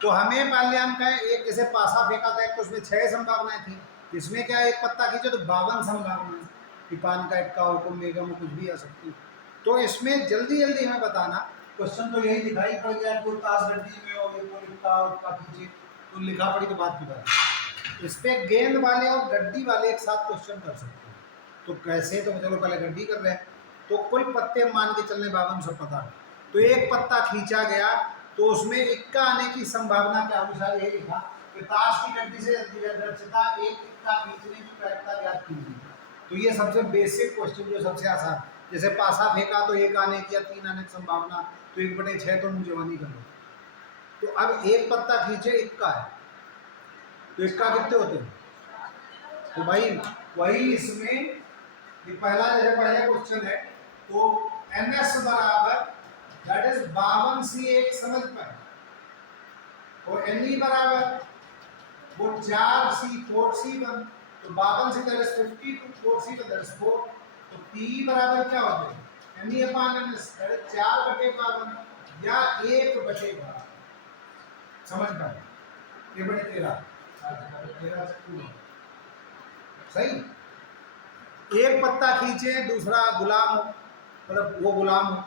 तो हमें पहले हम कहें, एक जैसे पासा फेंका था, तो उसमें 6 संभावनाएं थी, इसमें क्या एक पत्ता खींचे तो 52 संभावनाएं कि पान का इक्का हुकुम बेगम कुछ भी आ सकती। तो इसमें जल्दी जल्दी हमें बताना, क्वेश्चन तो यही दिखाई पड़ गया, कोई ताश गड्डी में और कोई इक्का खींचे, तो लिखा पड़ी तो बात की बात। इस पर गेंद वाले और गड्डी वाले एक साथ क्वेश्चन कर सकते हैं, तो कैसे, तो चलो पहले गड्डी कर रहे हैं। तो कुल पत्ते मान के चलने 52 सब पता है, तो एक पत्ता खींचा गया, तो उसमें इक्का आने की संभावना के अनुसार यही लिखा कि ताश की गड्डी से दृढ़ता एक इक्का खींचने की प्रायिकता ज्ञात कीजिए। तो ये सबसे बेसिक क्वेश्चन, जो सबसे आसान, जैसे पासा फेंका तो 1 आने की या 3 आने की संभावना, तो 1/6 तो मुंह जवानी कर लो। तो अब एक पत्ता खींचे, इक्का है, तो इक्का कितने होते हैं, तो भाई वही इसमें ये पहला जैसे पहला क्वेश्चन है, तो NS बराबर दैट इज 52C, एक समझ पाए, और NE बराबर वो 4C 4C1, तो 52 से दैट इज 52, 4C तो दैट इज 4, तो PE बराबर क्या होते हैं, NE upon NS, that is 4/52 या 1/12, समझ पाए, 1/13 सही। एक पत्ता खींचे, दूसरा गुलाम हो, मतलब वो गुलाम हो,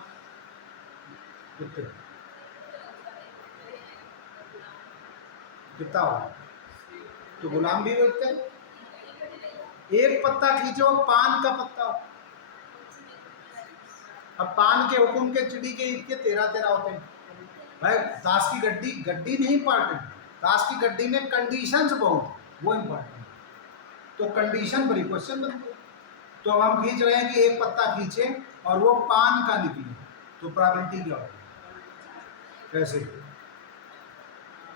कितना हो, तो गुलाम भी बोलते हैं। एक पत्ता खींचो, पान का पत्ता हो, अब पान के हुकुम के, चिड़ी के, ईद के 13 होते हैं। भाई ताश की गड्डी, गड्डी नहीं इंपॉर्टेंट, ताश की गड्डी में कंडीशंस बहुत, वो इंपॉर्टेंट, तो कंडीशन बड़ी क्वेश्चन बनती है। तो अब हम खींच रहे हैं कि एक पत्ता खींचे और वो पान का निकले, तो प्रोबेबिलिटी क्या होगी, कैसे,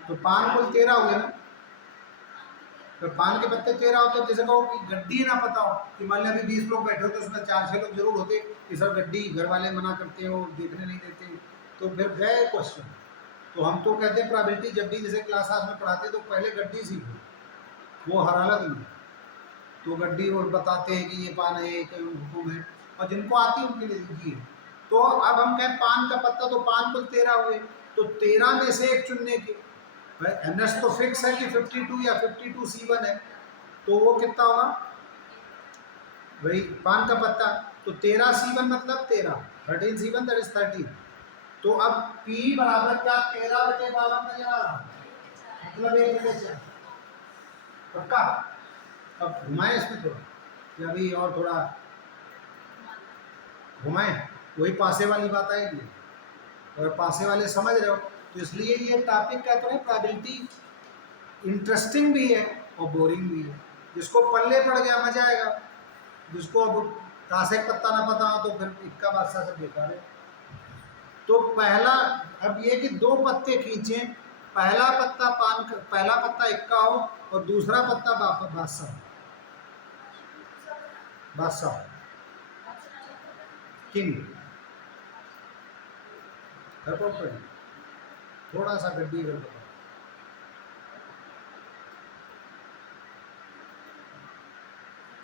तो पान कुल 13 हो गए ना, तो पान के पत्ते 13 होते हैं। जैसे कहो कि गड्डी ना पता हो, कि मान लिया अभी 20 लोग बैठे होते, उसमें 4-6 लोग जरूर होते कि सर गड्डी, घर वाले मना करते हो, देखने नहीं देते, तो फिर गए क्वेश्चन। तो हम तो कहते हैं प्रोबेबिलिटी जब भी जैसे क्लास में पढ़ाते तो पहले गड्डी सीखो, वो हर हालत में, तो गड्डी और बताते हैं कि ये पान है, एक हुकुम है, और जिनको आती है उनके लिए लिखिए। तो अब हम कहें पान का पत्ता, तो पान कुल 13 हुए, तो 13 में से एक चुनने के। NS तो फिक्स है कि 52 या 52C1 है, तो वो कितना होगा वही पान का पत्ता, तो 13C1 मतलब 13, 13C1 दैट इज 13। तो अब P बराबर क्या 13/52 नजर आ रहा, मतलब 1/4, पक्का। अब घुमाएं इसमें थोड़ा, या अभी और थोड़ा घुमाएं, वही पासे वाली बात आएगी। और पासे वाले समझ रहे हो, तो इसलिए ये टॉपिक क्या तो है, प्रोबेबिलिटी इंटरेस्टिंग भी है और बोरिंग भी है। जिसको पल्ले पड़ गया मजा आएगा, जिसको अब तासे का पत्ता ना पता हो तो फिर इक्का बादशाह से बेकार है। तो पहला अब ये कि 2 पत्ते खींचे, पहला पत्ता इक्का हो और दूसरा पत्ता बादशाह किंग। कर पाओ थोड़ा सा गड्डी कर दो।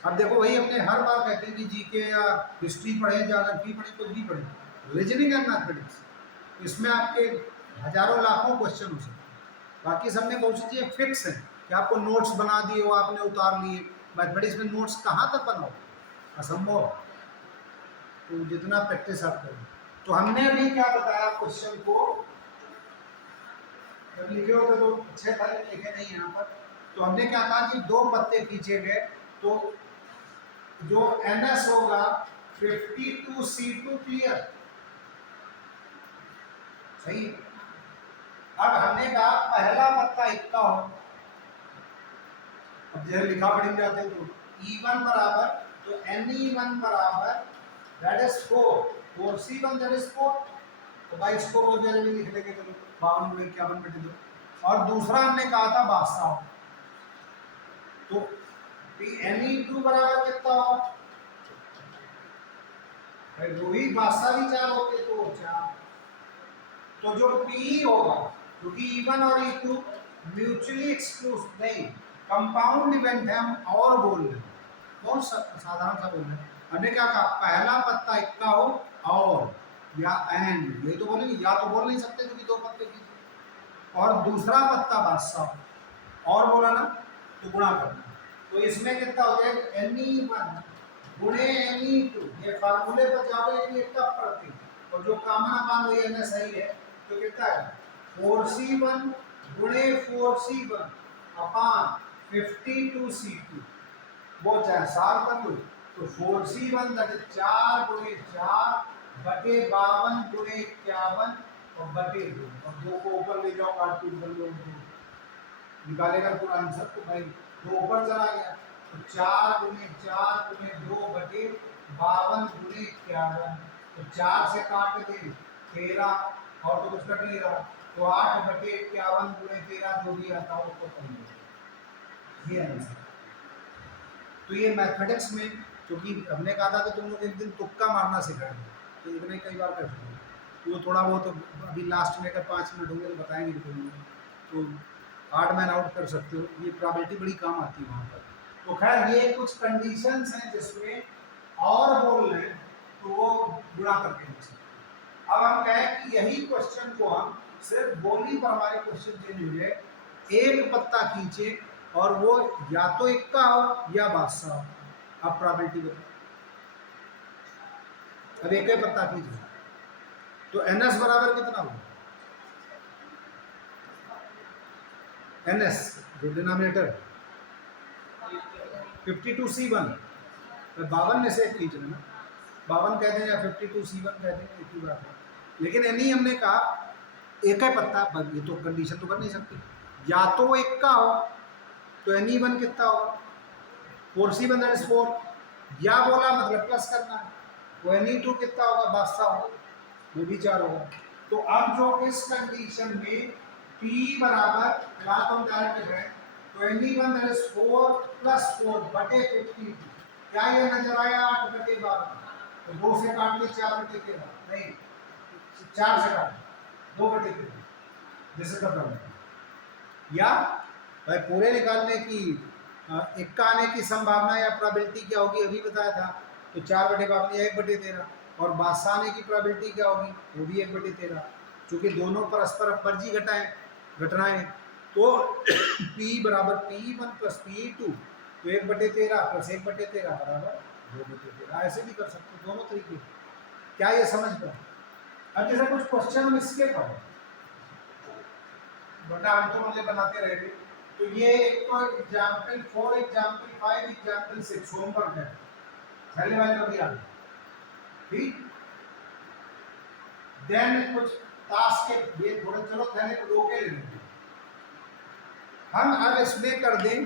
अब देखो वही अपने हर बार कहते हैं कि जीके या हिस्ट्री पढ़े, ज्योग्राफी पढ़े, कुछ भी पढ़े, रीजनिंग एंड मैथमेटिक्स, इसमें आपके हजारों लाखों क्वेश्चन हो सकते हैं। बाकी सब में बहुत सी चीज़ें फिक्स हैं कि आपको नोट्स बना दिए हो, आपने उतार लिए। मैथमेटिक्स में नोट्स कहाँ तक बनाओ, असंभव। तो जितना प्रैक्टिस आप करें। तो हमने अभी क्या बताया क्वेश्चन को, जब लिखे होते तो अच्छे था, लिखे नहीं यहाँ पर। तो हमने क्या कहा कि 2 पत्ते खींचे गए, तो जो NS होगा 52C2 क्लियर, सही। अब हमने कहा पहला पत्ता इक्का हो, अब जैसे लिखा पढ़ी जाते हैं तो E1 बराबर, तो NE1 बराबर that is 4C1 that is 4, तो भाई इसको वो जगह में लिख लेंगे, चलो 52/51/2। और दूसरा हमने कहा था बादशाह, तो NE2 बराबर कितना हो भाई, वही बादशाह भी 4 होते तो 4। तो जो PE होगा, क्योंकि E1 और E2 म्यूचुअली एक्सक्लूसिव नहीं, कंपाउंड इवेंट है, हम और बोल रहे हैं, बहुत साधारण सा बोल रहे हैं। हमने क्या कहा पहला पत्ता इक्का हो और या एंड, ये तो बोलेंगे, या तो बोल नहीं सकते क्योंकि 2 पत्ते की, और दूसरा पत्ता बादशाह, और बोला ना तो गुणा करना। तो इसमें कितना हो जाएगा NE1 गुणे NE2, ये फार्मूले पर जाओगे लेकिन एक टफ पड़ती है, और जो कॉमन अपान वही हमने सही है, तो कितना है 4C1 गुणे 4C1 अपान 52C2, वो चाहे सार कर लो, तो 4C1 दैट इज 4 गुणे 4 बटे 52 गुणे 51 और बटे 2, और 2 को ऊपर ले जाओ, काट पीट कर लो, निकालेगा पूरा आंसर, तो भाई 2 ऊपर चला गया, तो 4 गुणे 4 गुणे 2 बटे 52 गुणे 51, तो 4 से काट दे 13, और तो कुछ कट नहीं रहा, तो 8 बटे 51 गुणे 13 जो भी आता है उसको कर लो, ये आंसर। तो ये मैथमेटिक्स में, क्योंकि हमने कहा था कि तुम लोग एक दिन तुक्का मारना सिखाएंगे, तो इतने कई बार कर सकते, तो थोड़ा बहुत अभी लास्ट में अगर 5 मिनट होंगे तो बताएंगे तो 8 मैन आउट कर सकते हो, ये प्रोबेबिलिटी बड़ी काम आती है वहाँ पर। तो खैर ये कुछ कंडीशंस हैं जिसमें और बोल रहे हैं तो वो गुणा करके लिख सकते हैं। अब हम कहें कि यही क्वेश्चन को हम सिर्फ बोली पर हमारे क्वेश्चन चेंज हो जाए, एक पत्ता खींचे और वो या तो इक्का हो या बादशाह हो, अब प्रोबेबिलिटी बताओ। अब एक ही पत्ता खींचे तो NS बराबर कितना होगा, NS जो डिनोमिनेटर 52C1, 52 में से एक खींच लेना, 52 कह दें या 52C1 कह दें, एक ही बात है। लेकिन NE हमने कहा एक ही पत्ता, ये तो कंडीशन तो कर नहीं सकते, या तो एक का हो तो NE1 कितना होगा 4C1 दैट इज 4, या बोला मतलब प्लस करना है, तो NE2 कितना होगा बादशाह हो, वो भी 4 होगा। तो अब जो इस कंडीशन में P बराबर या तो हम डायरेक्ट है, तो NE1 दैट इज 4 प्लस 4 बटे 52, क्या ये नजर आया 8 बटे 12, तो 2 से काट के 4 बटे 13, नहीं 4 से काट 2 बटे 13, दिस इज द प्रॉब्लम। या भाई पूरे निकालने की इक्का आने की संभावना या प्रोबेबिलिटी क्या होगी, अभी बताया था तो 4/52 या 1/13, और बादशाह आने की प्रोबेबिलिटी क्या होगी, वो भी 1/13, क्योंकि दोनों परस्पर अपवर्जी घटनाएं, तो P बराबर P1 प्लस P2, तो 1/13 प्लस 1/13 बराबर 2/13। ऐसे भी कर सकते हो, दोनों तरीके। क्या ये समझ पाए? अब जैसे कुछ क्वेश्चन हम इसके पढ़े, वरना हम तो मतलब बनाते रहेंगे। तो ये एक तो एग्जाम्पल 4, एग्जाम्पल 5, एग्जाम्पल 6 होमवर्क है, पहले वाले का भी आ गया, ठीक। देन कुछ टास्क के ये थोड़े, चलो पहले को रोके लेंगे हम। अब इसमें कर दें,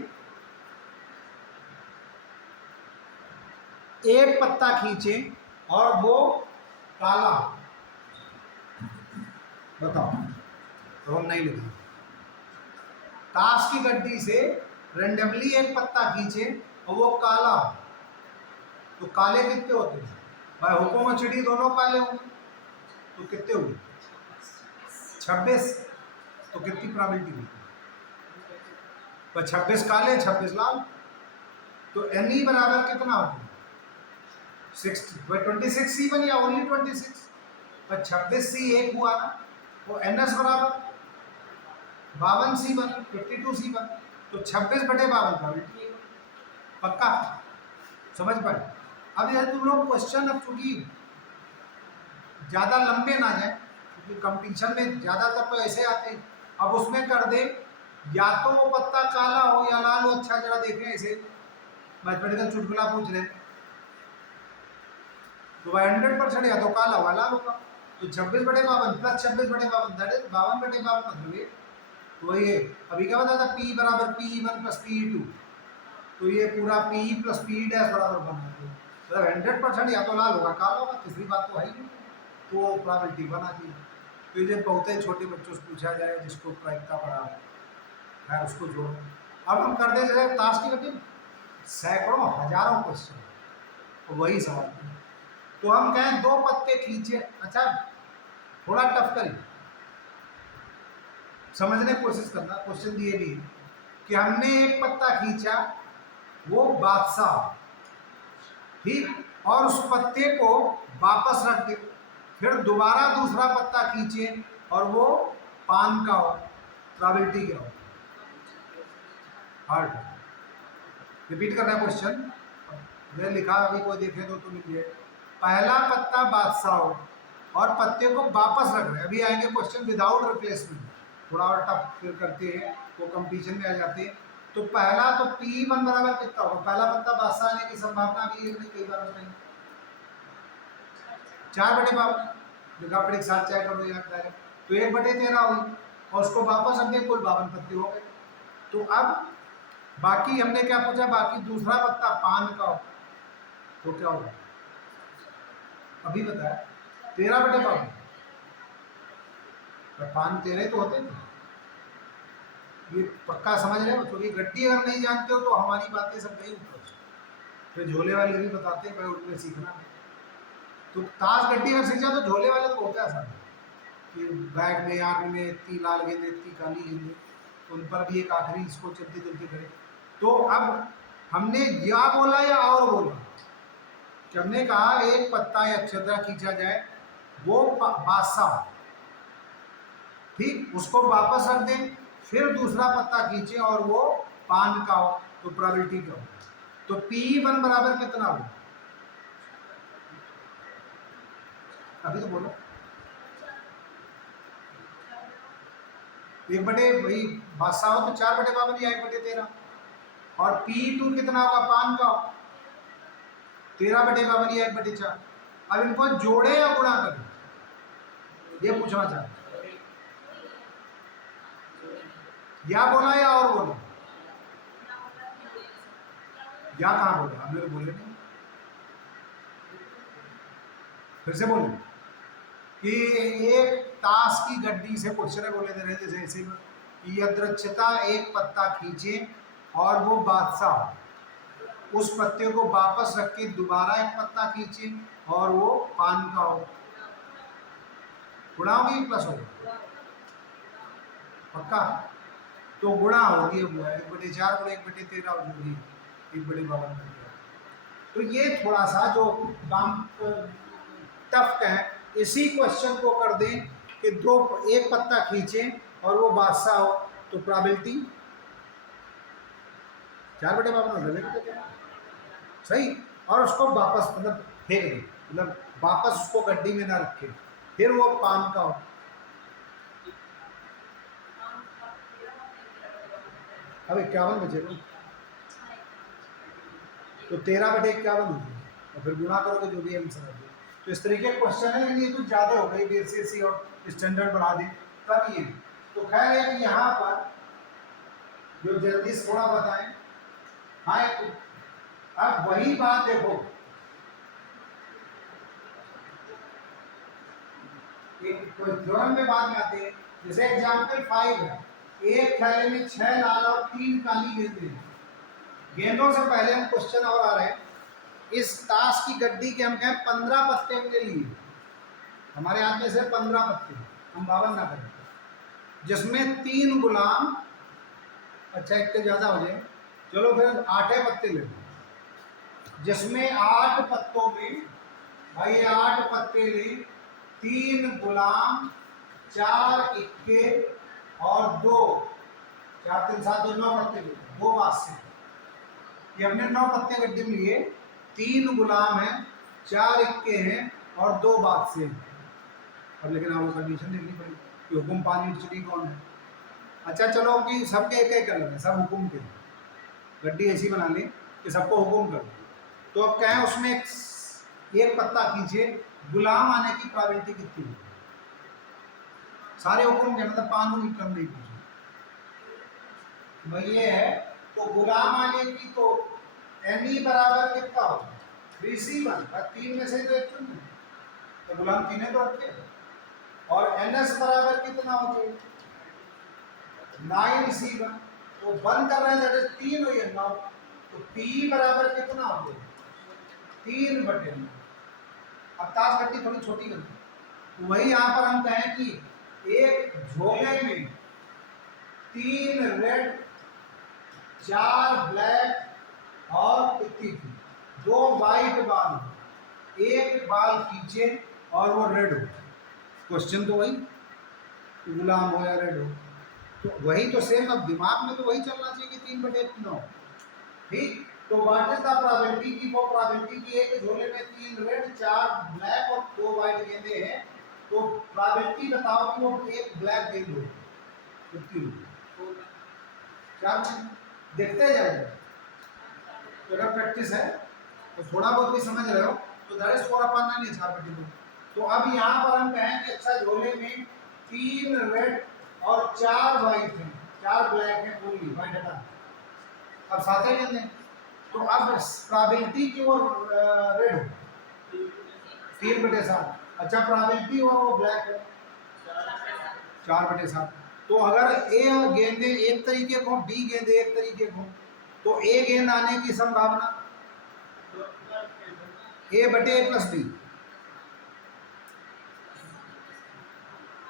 एक पत्ता खींचे और वो काला, बताओ, तो हम नहीं लिखेंगे। ताश की गड्डी से रेंडमली एक पत्ता खींचे और वो काला, तो काले कितने होते हैं भाई? हुक्म और चिड़ी दोनों काले होंगे, तो कितने हुए? 26। तो कितनी प्रोबेबिलिटी हुई? पर 26 काले, 26 लाल, तो NE बराबर कितना होगा? 60। भाई 26C बन या ओनली 26, पर 26C एक हुआ ना, वो NS बराबर 52C बन, 52C बन, तो 26/52 प्रोबेबिलिटी। पक्का समझ पाए? अब यह तुम लोग क्वेश्चन, अब चूंकि ज़्यादा लंबे ना जाए, क्योंकि कंपटीशन में ज़्यादातर तो ऐसे आते हैं, अब उसमें कर दे या तो वो पत्ता काला हो या लाल हो। अच्छा जरा देखें, ऐसे मैथमेटिकल चुटकुला पूछ रहे, तो भाई 100% या तो काला हुआ लाल होगा, तो 26/52 प्लस 26/52 दैट इज 52/52 मतलब ये। तो ये अभी क्या बताया था, P बराबर P1 प्लस P2, तो ये पूरा P प्लस P डैश बराबर बना है, मतलब 100% या तो लाल होगा काला होगा, तीसरी बात तो है ही नहीं, तो प्रोबेबिलिटी बना दी। तो ये बहुत ही छोटे बच्चों से पूछा जाए, जिसको प्रायिकता पढ़ा है उसको जोड़ो। अब हम कर दे जैसे ताश की गड्डी, सैकड़ों हजारों क्वेश्चन, तो वही सवाल। तो हम कहें दो पत्ते खींचे, अच्छा थोड़ा टफ करिए, समझने की कोशिश करना। क्वेश्चन दिए भी कि हमने एक पत्ता खींचा, वो बादशाह, ठीक, और उस पत्ते को वापस रख दे, फिर दोबारा दूसरा पत्ता खींचे और वो पान का हो, प्रोबेबिलिटी क्या हो? हार्ड। रिपीट करना है क्वेश्चन, मैं लिखा अभी कोई देखे तो लिखिए। पहला पत्ता बादशाह हो और पत्ते को वापस रख रहे हैं, अभी आएंगे क्वेश्चन विदाउट रिप्लेसमेंट, थोड़ा और टफ फिर करते हैं, वो कंपटीशन में आ जाते हैं। तो पहला तो P1 बराबर कितना होगा? पहला पत्ता बादशाह आने की संभावना भी कई बार बताएंगे, 4/52, लिखा एक साथ चेक करो यार डायरेक्ट, तो 1/13 हुई, और उसको वापस हमने कुल 52 पत्ते हो गए। तो अब बाकी हमने क्या पूछा, बाकी दूसरा पत्ता पान का हो, तो क्या होगा? अभी बताया 13/52, पान 13 तो होते थे। ये पक्का समझ रहे हो? क्योंकि गड्डी अगर नहीं जानते हो तो हमारी बातें सब नहीं ऊपर, फिर झोले वाले भी बताते हैं भाई उनमें सीखना। तो ताश गड्डी अगर सीख जाए तो झोले वाले तो होता है आसान, कि बैग में आग में इतनी लाल गेंदे, इतनी काली गेंदे, तो उन पर भी एक आखिरी इसको चलते चलते करे। तो अब हमने या बोला या और बोला, कि हमने कहा एक पत्ता या अक्षरा खींचा जाए, वो बादशाह, ठीक, उसको वापस रख दें, फिर दूसरा पत्ता खींचे और वो पान का हो, तो प्रोबेबिलिटी क्या हो? तो P1 बराबर कितना हो? अभी तो बोलो, 1/, वही बादशाह हो तो 4/52 या 1/13, और P2 कितना होगा? पान का हो, 13/52 या 1/4। अब इनको जोड़े या गुणा करें, ये पूछना चाहते, या बोला या और बोला? या कहाँ बोला? हमने तो बोले नहीं, फिर से बोले कि एक ताश की गड्डी से क्वेश्चन बोले दे रहे थे, जैसे ऐसे कि यदृच्छता एक पत्ता खींचे और वो बादशाह, उस पत्ते को वापस रख के दोबारा एक पत्ता खींचे और वो पान का हो, गुणा होगी प्लस होगा? पक्का? तो गुणा होगी, 1/4 गुणा 1/13 होगी, 1/52। तो ये थोड़ा सा जो काम टफ है, इसी क्वेश्चन को कर दें कि एक पत्ता खींचें और वो बादशाह हो, तो प्रोबेबिलिटी 4/5 सही, और उसको वापस मतलब फेंक दें, मतलब वापस उसको गड्डी में ना रखें, फिर वो पान का हो। अब 51 बचे ना, तो 13/51 हो गया, और फिर गुणा करोगे जो भी आंसर आ गया। तो इस तरीके का क्वेश्चन है, लेकिन ये कुछ ज़्यादा हो गई, बीसीएसई और स्टैंडर्ड बढ़ा दें तब ये। तो खैर है कि यहाँ पर जो जल्दी से थोड़ा बताएं। हाँ, अब वही बात देखो, एक कोई थ्योरम में बाद में आते हैं। जैसे एग्जांपल 5 है, एक थैले में 6 लाल और 3 काली गेंदें हैं। गेंदों से पहले हम क्वेश्चन और आ रहे हैं, इस ताश की गड्डी के हम कहें 15 पत्ते हमने लिए, हमारे हाथ में से 15 पत्ते, हम 52 ना करें, जिसमें 3 गुलाम, अच्छा एक के ज्यादा हो जाए, चलो फिर 8 पत्ते ले लो, जिसमें 8 पत्तों में भाई 8 पत्ते ले, 3 गुलाम, 4 इक्के और 2, 4 3 7 9 पत्ते ले, 2 बादशाह। ये हमने 9 पत्ते गड्डी में लिए, 3 गुलाम हैं, 4 इक्के हैं और 2 बादशाह हैं। अब लेकिन आपको कंडीशन देखनी पड़ेगी कि हुकुम पानी चिड़ी कौन है। अच्छा चलो कि सबके एक एक कर लें, सब हुकुम के, गड्डी ऐसी बना ली कि सबको हुकुम कर। तो अब क्या है, उसमें एक पत्ता खींचे, गुलाम आने की प्रोबेबिलिटी कितनी है? सारे हुकुम के मतलब पानू की कम नहीं पूछे भाई, ये है। तो गुलाम आने की तो एनी बराबर कितना होगा? 3C1, 3 में से तो एक चुन, तो गुलाम 3 तो रखे, और NS बराबर कितना हो जाए? 9C1, तो बंद कर रहे हैं, दैट इज 3 हो, ये 9, तो P बराबर कितना हो जाए? 3/9। अब ताश गड्डी थोड़ी छोटी बनती, तो वही यहाँ पर हम कहें कि एक झोले में 3 रेड, 4 ब्लैक और कितनी थी? 2 वाइट बाल, एक बाल खींचे और वो रेड हो। क्वेश्चन तो वही, गुलाम हो या रेड हो, तो वही तो सेम। अब दिमाग में तो वही चलना चाहिए कि 3/9, ठीक। तो व्हाट इज द प्रोबेबिलिटी की, वो प्रोबेबिलिटी की एक झोले में 3 रेड, 4 ब्लैक और 2 वाइट गेंदे हैं, तो प्रोबेबिलिटी बताओ कि वो एक ब्लैक गेंद हो कितनी होगी? 4 देखते जाएगा। तो अगर प्रैक्टिस है तो थोड़ा बहुत भी समझ रहे हो, तो दैट इज 4/9 नहीं 4/2। तो अब यहाँ पर हम कहें कि अच्छा झोले में 3 रेड और 4 वाइट हैं, 4 ब्लैक हैं, ओनली वाइट हटा, अब 7 गेंदे। तो अब प्रोबेबिलिटी की वो रेड हो 3/7, अच्छा प्रोबेबिलिटी और वो ब्लैक है 4/7। तो अगर ए गेंदे एक तरीके को, बी गेंदे एक तरीके को, तो ए गेंद आने की संभावना A/A+B,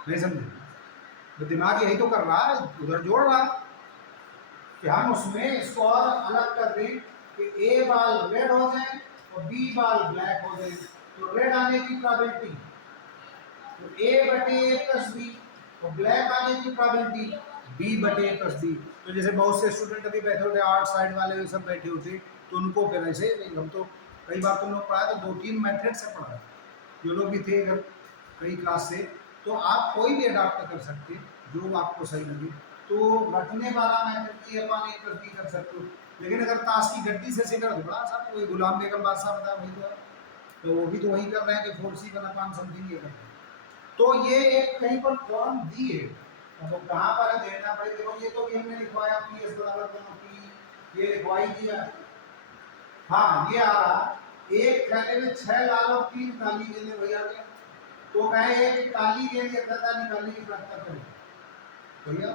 नहीं समझे? तो दिमाग यही तो कर रहा है, उधर जोड़ रहा है कि हम उसमें इसको और अलग कर दें कि ए बाल रेड हो जाए और बी बाल ब्लैक हो जाए, तो रेड आने की प्रोबेबिलिटी तो A/A+B, और ब्लैक आने की प्रोबेबिलिटी B/B। तो जैसे बहुत से स्टूडेंट अभी बैठे होते, आर्ट साइड वाले सब बैठे होते, तो उनको फिर ऐसे, हम तो कई बार तुम लोग पढ़ा तो 2-3 मेथड से पढ़ा, जो लोग भी थे इधर कई क्लास से, तो आप कोई भी अडाप्ट कर सकते जो आपको सही लगे। तो रटने वाला मेथड A/A+B कर सकते हो, लेकिन अगर ताश की गड्डी से सिखा तो बड़ा आसान, वही गुलाम बेगम बादशाह बताया वही तो है, तो वो भी तो वही कर रहे हैं कि 4C1 समथिंग ये कर रहे हैं। तो ये एक कहीं पर फॉर्म दी है, तो कहाँ पर है देना पड़े, देखो ये तो भी हमने लिखवाया PS बराबर P, ये लिखवाई दिया। हाँ ये आ रहा, एक थैले में 6 लाल और 3 काली गेंदें, वही आ गया। तो कहे एक काली गेंद एकता निकालने की प्रयत्न करें, भैया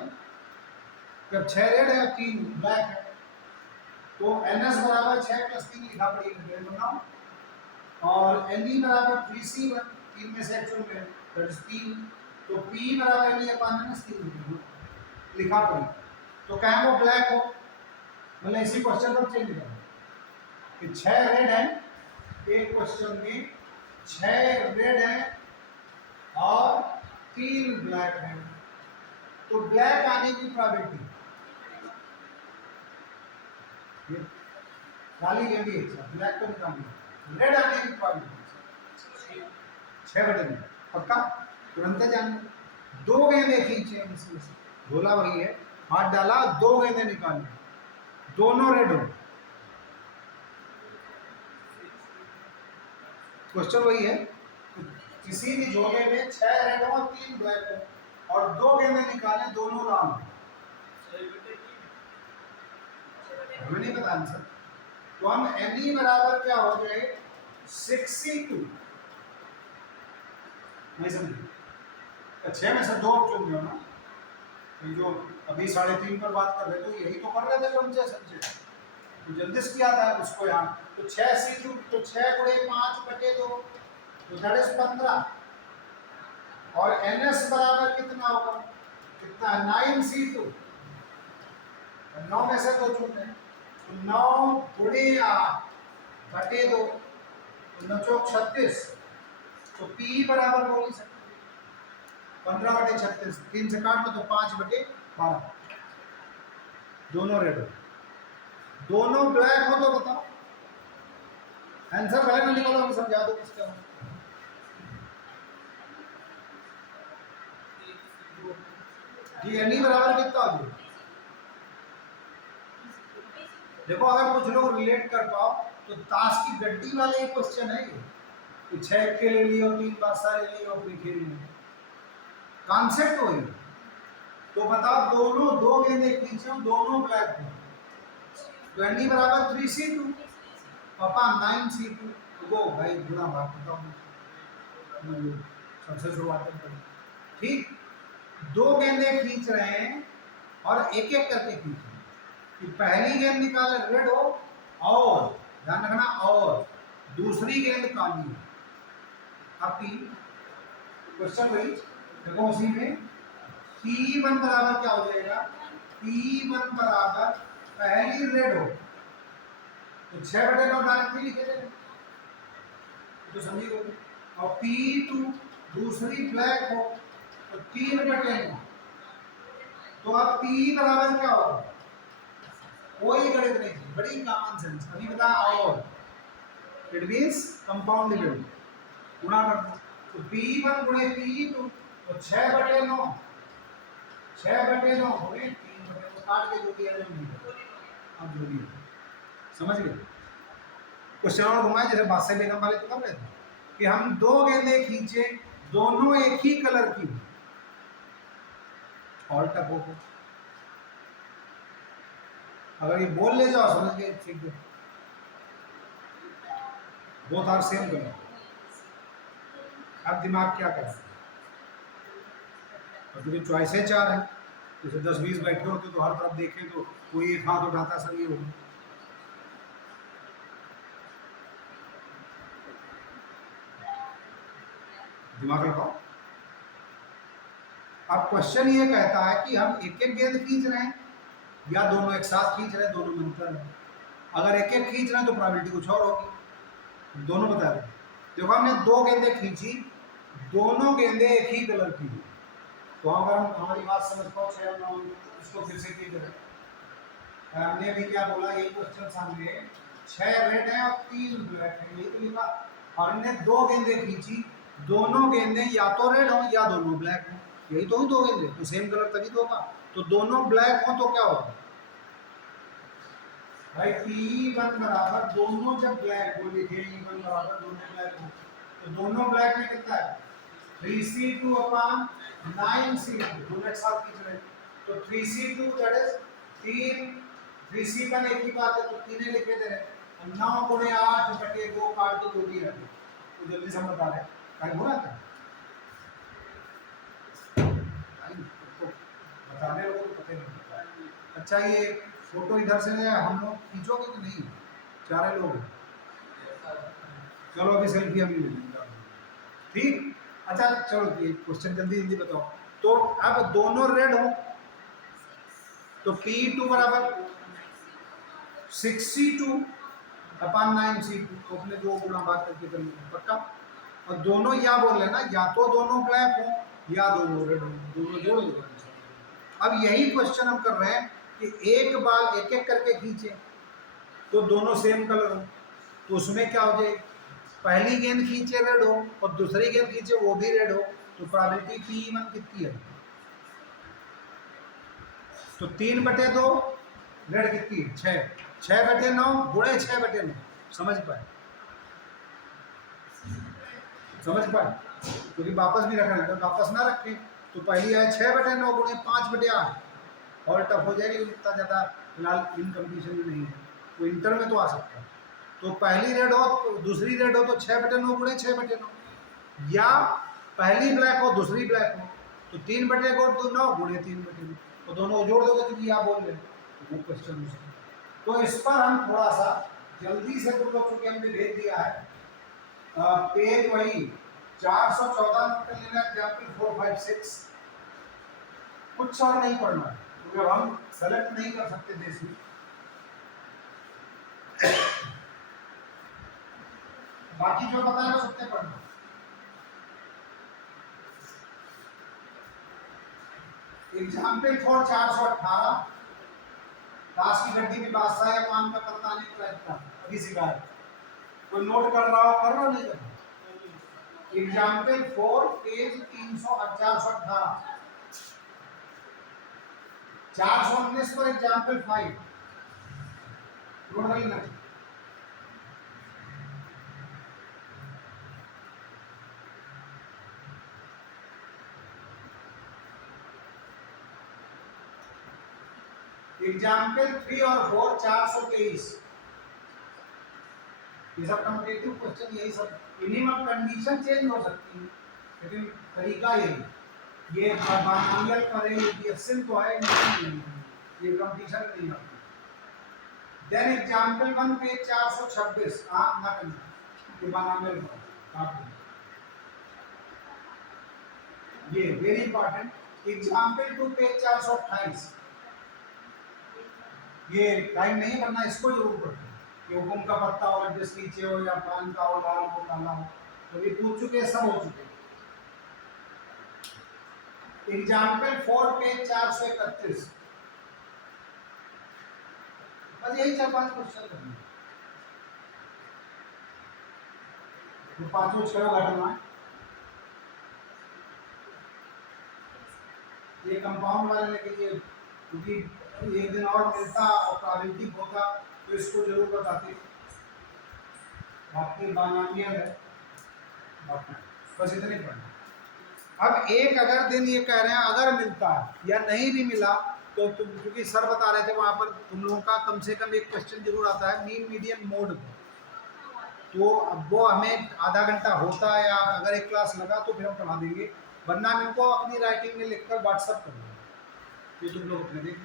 जब 6 रेड है 3 ब्लैक है, तो NS बराबर 6 + 3 लिखा पड़ेगा, गेंद बनाओ, और NE बराबर 3C1, 3 में से एक चुन लें, दैट इज 3, तो P बराबर NE/3 लिखा पड़ेगा। तो कहें वो ब्लैक हो, मतलब इसी क्वेश्चन को चेंज करें कि 6 रेड है एक क्वेश्चन में 6 रेड हैं और 3 ब्लैक हैं, तो ब्लैक आने की प्रोबेबिलिटी, काली गेंद ही है, ब्लैक तो निकालिए, रेड आने की प्रोबेबिलिटी 6/2 पक्का, तुरंत जाने। 2 गेंदे खींचे इसमें से, बोला वही है, हाथ डाला 2 गेंदे निकाली, दोनों रेड हो, क्वेश्चन वही है, किसी भी झोले में 6 रेड हो और 3 ब्लैक हो और 2 गेंदे निकाले, दोनों राउंड, हमें नहीं पता आंसर, तो हम एनी बराबर क्या हो जाए 62, नहीं समझे, 6 में से 2 चुन लो ना, जो अभी 3.5 पर बात कर रहे थे, तो यही तो कर रहे थे समझे समझे, तो जल्दी से किया था उसको यहाँ, तो 6 तो 6 गुणे 5/2, तो दैट इज 15, और NS बराबर कितना होगा, कितना 9C2, 9 में से 2 चुन रहे, तो 9 गुणे 8/2, तो 9 चौक 36, तो P बराबर बोल सकते 15/36, 3 से काट लो तो 5/12, दोनों रेड हो, दोनों ब्लैक हो, तो बताओ आंसर भले ना निकालो, हम समझा दो किसका हो, जी एनी बराबर कितना हो गया, देखो अगर कुछ लोग रिलेट कर पाओ तो ताश की गड्डी वाले ये क्वेश्चन है ये, 6 के ले लियो, 3 पासा ले लियो, अपनी खेल में कॉन्सेप्ट वही, तो बताओ दोनों 2 गेंदे खींचे, दोनों ब्लैक हो, तो एनी बराबर 3C2, पापा 9C2, वो भाई गुना बात बताओ, सबसे शुरुआत करें, ठीक, 2 गेंदे खींच रहे हैं और एक एक करके खींच रहे हैं, कि पहली गेंद निकाले रेड हो, और ध्यान रखना, और दूसरी गेंद काली है, अब क्वेश्चन वही, देखो उसी में P1 बराबर क्या हो जाएगा, P1 बराबर पहली रेड हो तो 6/9 डायरेक्टली लिखे थे, तो समझिए, और P2 दूसरी ब्लैक हो तो 3/9, तो अब P बराबर क्या होगा, कोई गणित नहीं, बड़ी कॉमन सेंस, अभी बता, और इट मींस कंपाउंड डिविजन, गुणा कर दो, तो P1 गुणे P2, तो 6/9, 6/9 हो गए 3/9, काट के जो दिया जाए, अब जो दिया समझ गए, क्वेश्चन और घुमाए जैसे बादशाह बेगम वाले तो कर रहे थे, कि हम 2 गेंदे खींचे, दोनों एक ही कलर की, ऑल्ट अप हो, अगर ये बोल ले जाओ समझ के ठीक है, बोथ आर सेम कलर, अब दिमाग क्या कर, और क्योंकि चॉइसें 4 हैं, जैसे 10-20 बैठे होते तो हर तरफ देखें तो कोई एक हाथ उठाता, सर ये होगा, दिमाग लगाओ। अब क्वेश्चन ये कहता है कि हम एक एक गेंद खींच रहे हैं या दोनों एक साथ खींच रहे हैं, दोनों में अंतर है, अगर एक एक खींच रहे हैं तो प्रोबेबिलिटी कुछ और होगी, दोनों बता रहे हैं, देखो हमने 2 गेंदे खींची, दोनों गेंदे एक ही कलर की, तो अगर हम हमारी बात समझ पाओ, 6 इसको फिर से क्लियर करें, हमने भी क्या बोला, ये क्वेश्चन सामने 6 रेड है और 3 ब्लैक है, यही तो लिखा, और हमने 2 गेंदे खींची, दोनों गेंदे या तो रेड हो या दोनों ब्लैक हो, यही तो 2 गेंदे, तो सेम कलर तभी तो होगा, तो दोनों ब्लैक हो तो क्या होगा भाई, P1 बराबर दोनों जब ब्लैक हो, लिखे E1 बराबर दोनों ब्लैक हो, तो दोनों ब्लैक में कितना है 3C2 अपॉन 9C2, दोनों एक साथ खींच रहे, तो 3C2 दैट इज 3C1 एक ही बात है, तो 3 लिखे दे रहे, 9 गुणे 8/2 काट दो, 2 दिया, तो जल्दी से बता रहे टाइम हो रहा था, बताने लोगों को पता नहीं, अच्छा ये फोटो इधर से हम लोग खींचोगे कि नहीं, 4 लोग, चलो अभी सेल्फी हम ले लेंगे, ठीक, अच्छा चलो ये क्वेश्चन जल्दी बताओ, तो अब दोनों रेड हो तो P2 बराबर 6C2 अपन 9C2 तो अपने दो गुणा भाग करके कर लेंगे पक्का। और दोनों या बोल लेना, या तो दोनों ब्लैक हो या दोनों रेड हो, दोनों जोड़ दो। अब यही क्वेश्चन हम कर रहे हैं कि एक बाल एक एक करके खींचे तो दोनों सेम कलर हो, तो उसमें क्या हो जाए, पहली गेंद खींचे रेड हो और दूसरी गेंद खींचे वो भी रेड हो, तो प्रोबेबिलिटी P1 कितनी है, तो 3/2 रेड कितनी है 6, 6/9 गुणे 6/9। समझ पाए, समझ पाए, क्योंकि वापस भी रखना है, वापस ना रखें तो पहली है 6/9 गुणे 5/8, और टफ हो जाएगी, इतना ज़्यादा फिलहाल इन कंपटीशन में नहीं है, तो इंटर में तो आ सकता है। तो पहली रेड हो तो दूसरी रेड हो तो 6/9 गुणे 6/9, या पहली ब्लैक हो दूसरी ब्लैक हो तो 3/9 गुणे 3/9, तो दोनों को जोड़ दोगे क्योंकि आप बोल रहे तो वो क्वेश्चन हो सकता। तो इस पर हम थोड़ा सा जल्दी से तुम लोग चूंकि हमने भेज दिया है पेज वही 414 नोट कर लेना, एग्जाम्पल 4, 5, 6, कुछ और नहीं पढ़ना है क्योंकि हम सेलेक्ट नहीं कर सकते थे इसमें। बाकी जो बताया बस उतने पढ़ना। एग्जाम्पल फॉर 418, दास की गड्डी में बादशाह या पान का पत्ता नहीं लगता, अभी सिखा है, कोई नोट कर रहा हो, कर रहा नहीं कर रहा। एग्जाम्पल 4 पेज 418, 419 पर एग्जाम्पल 5 नोट कर लेना। एग्जाम्पल 3 और 4 423, ये सब कॉम्पिटिटिव क्वेश्चन, यही सब मिनिमम कंडीशन चेंज हो सकती है लेकिन तरीका यही, ये बाइनोमियल पर है, ये तो है नहीं, ये कंपटीशन नहीं होती। देन एग्जांपल 1 पेज 426, आप ना करना ये बाइनोमियल पर, ये वेरी इंपॉर्टेंट। एग्जांपल 2 पेज 428, ये टाइम नहीं करना, इसको जरूर पढ़ना कि हुकुम का पत्ता और जिस नीचे हो या पान का हो, लाल हो काला हो, तो ये पूछ चुके, सब हो चुके। एग्जाम्पल 4 पेज 431, बस यही 4-5 क्वेश्चन करना, तो पांचों 6 घटना है। ये कंपाउंड वाले लेकिन ये क्योंकि एक दिन और मिलता और प्राविधिक होता तो इसको जरूर बताते, बाकी बाइनोमियल है, बस इतने पढ़ना। अब एक अगर दिन ये कह रहे हैं अगर मिलता है या नहीं भी मिला तो तुम, क्योंकि सर बता रहे थे वहां पर तुम लोगों का कम से कम एक क्वेश्चन जरूर आता है मीन मीडियन मोड, तो अब वो हमें आधा घंटा होता है या अगर एक क्लास लगा तो फिर हम पढ़ा देंगे, वरना हम इनको अपनी राइटिंग में लिखकर व्हाट्सअप कर देंगे, ये तुम लोग अपने देख लो।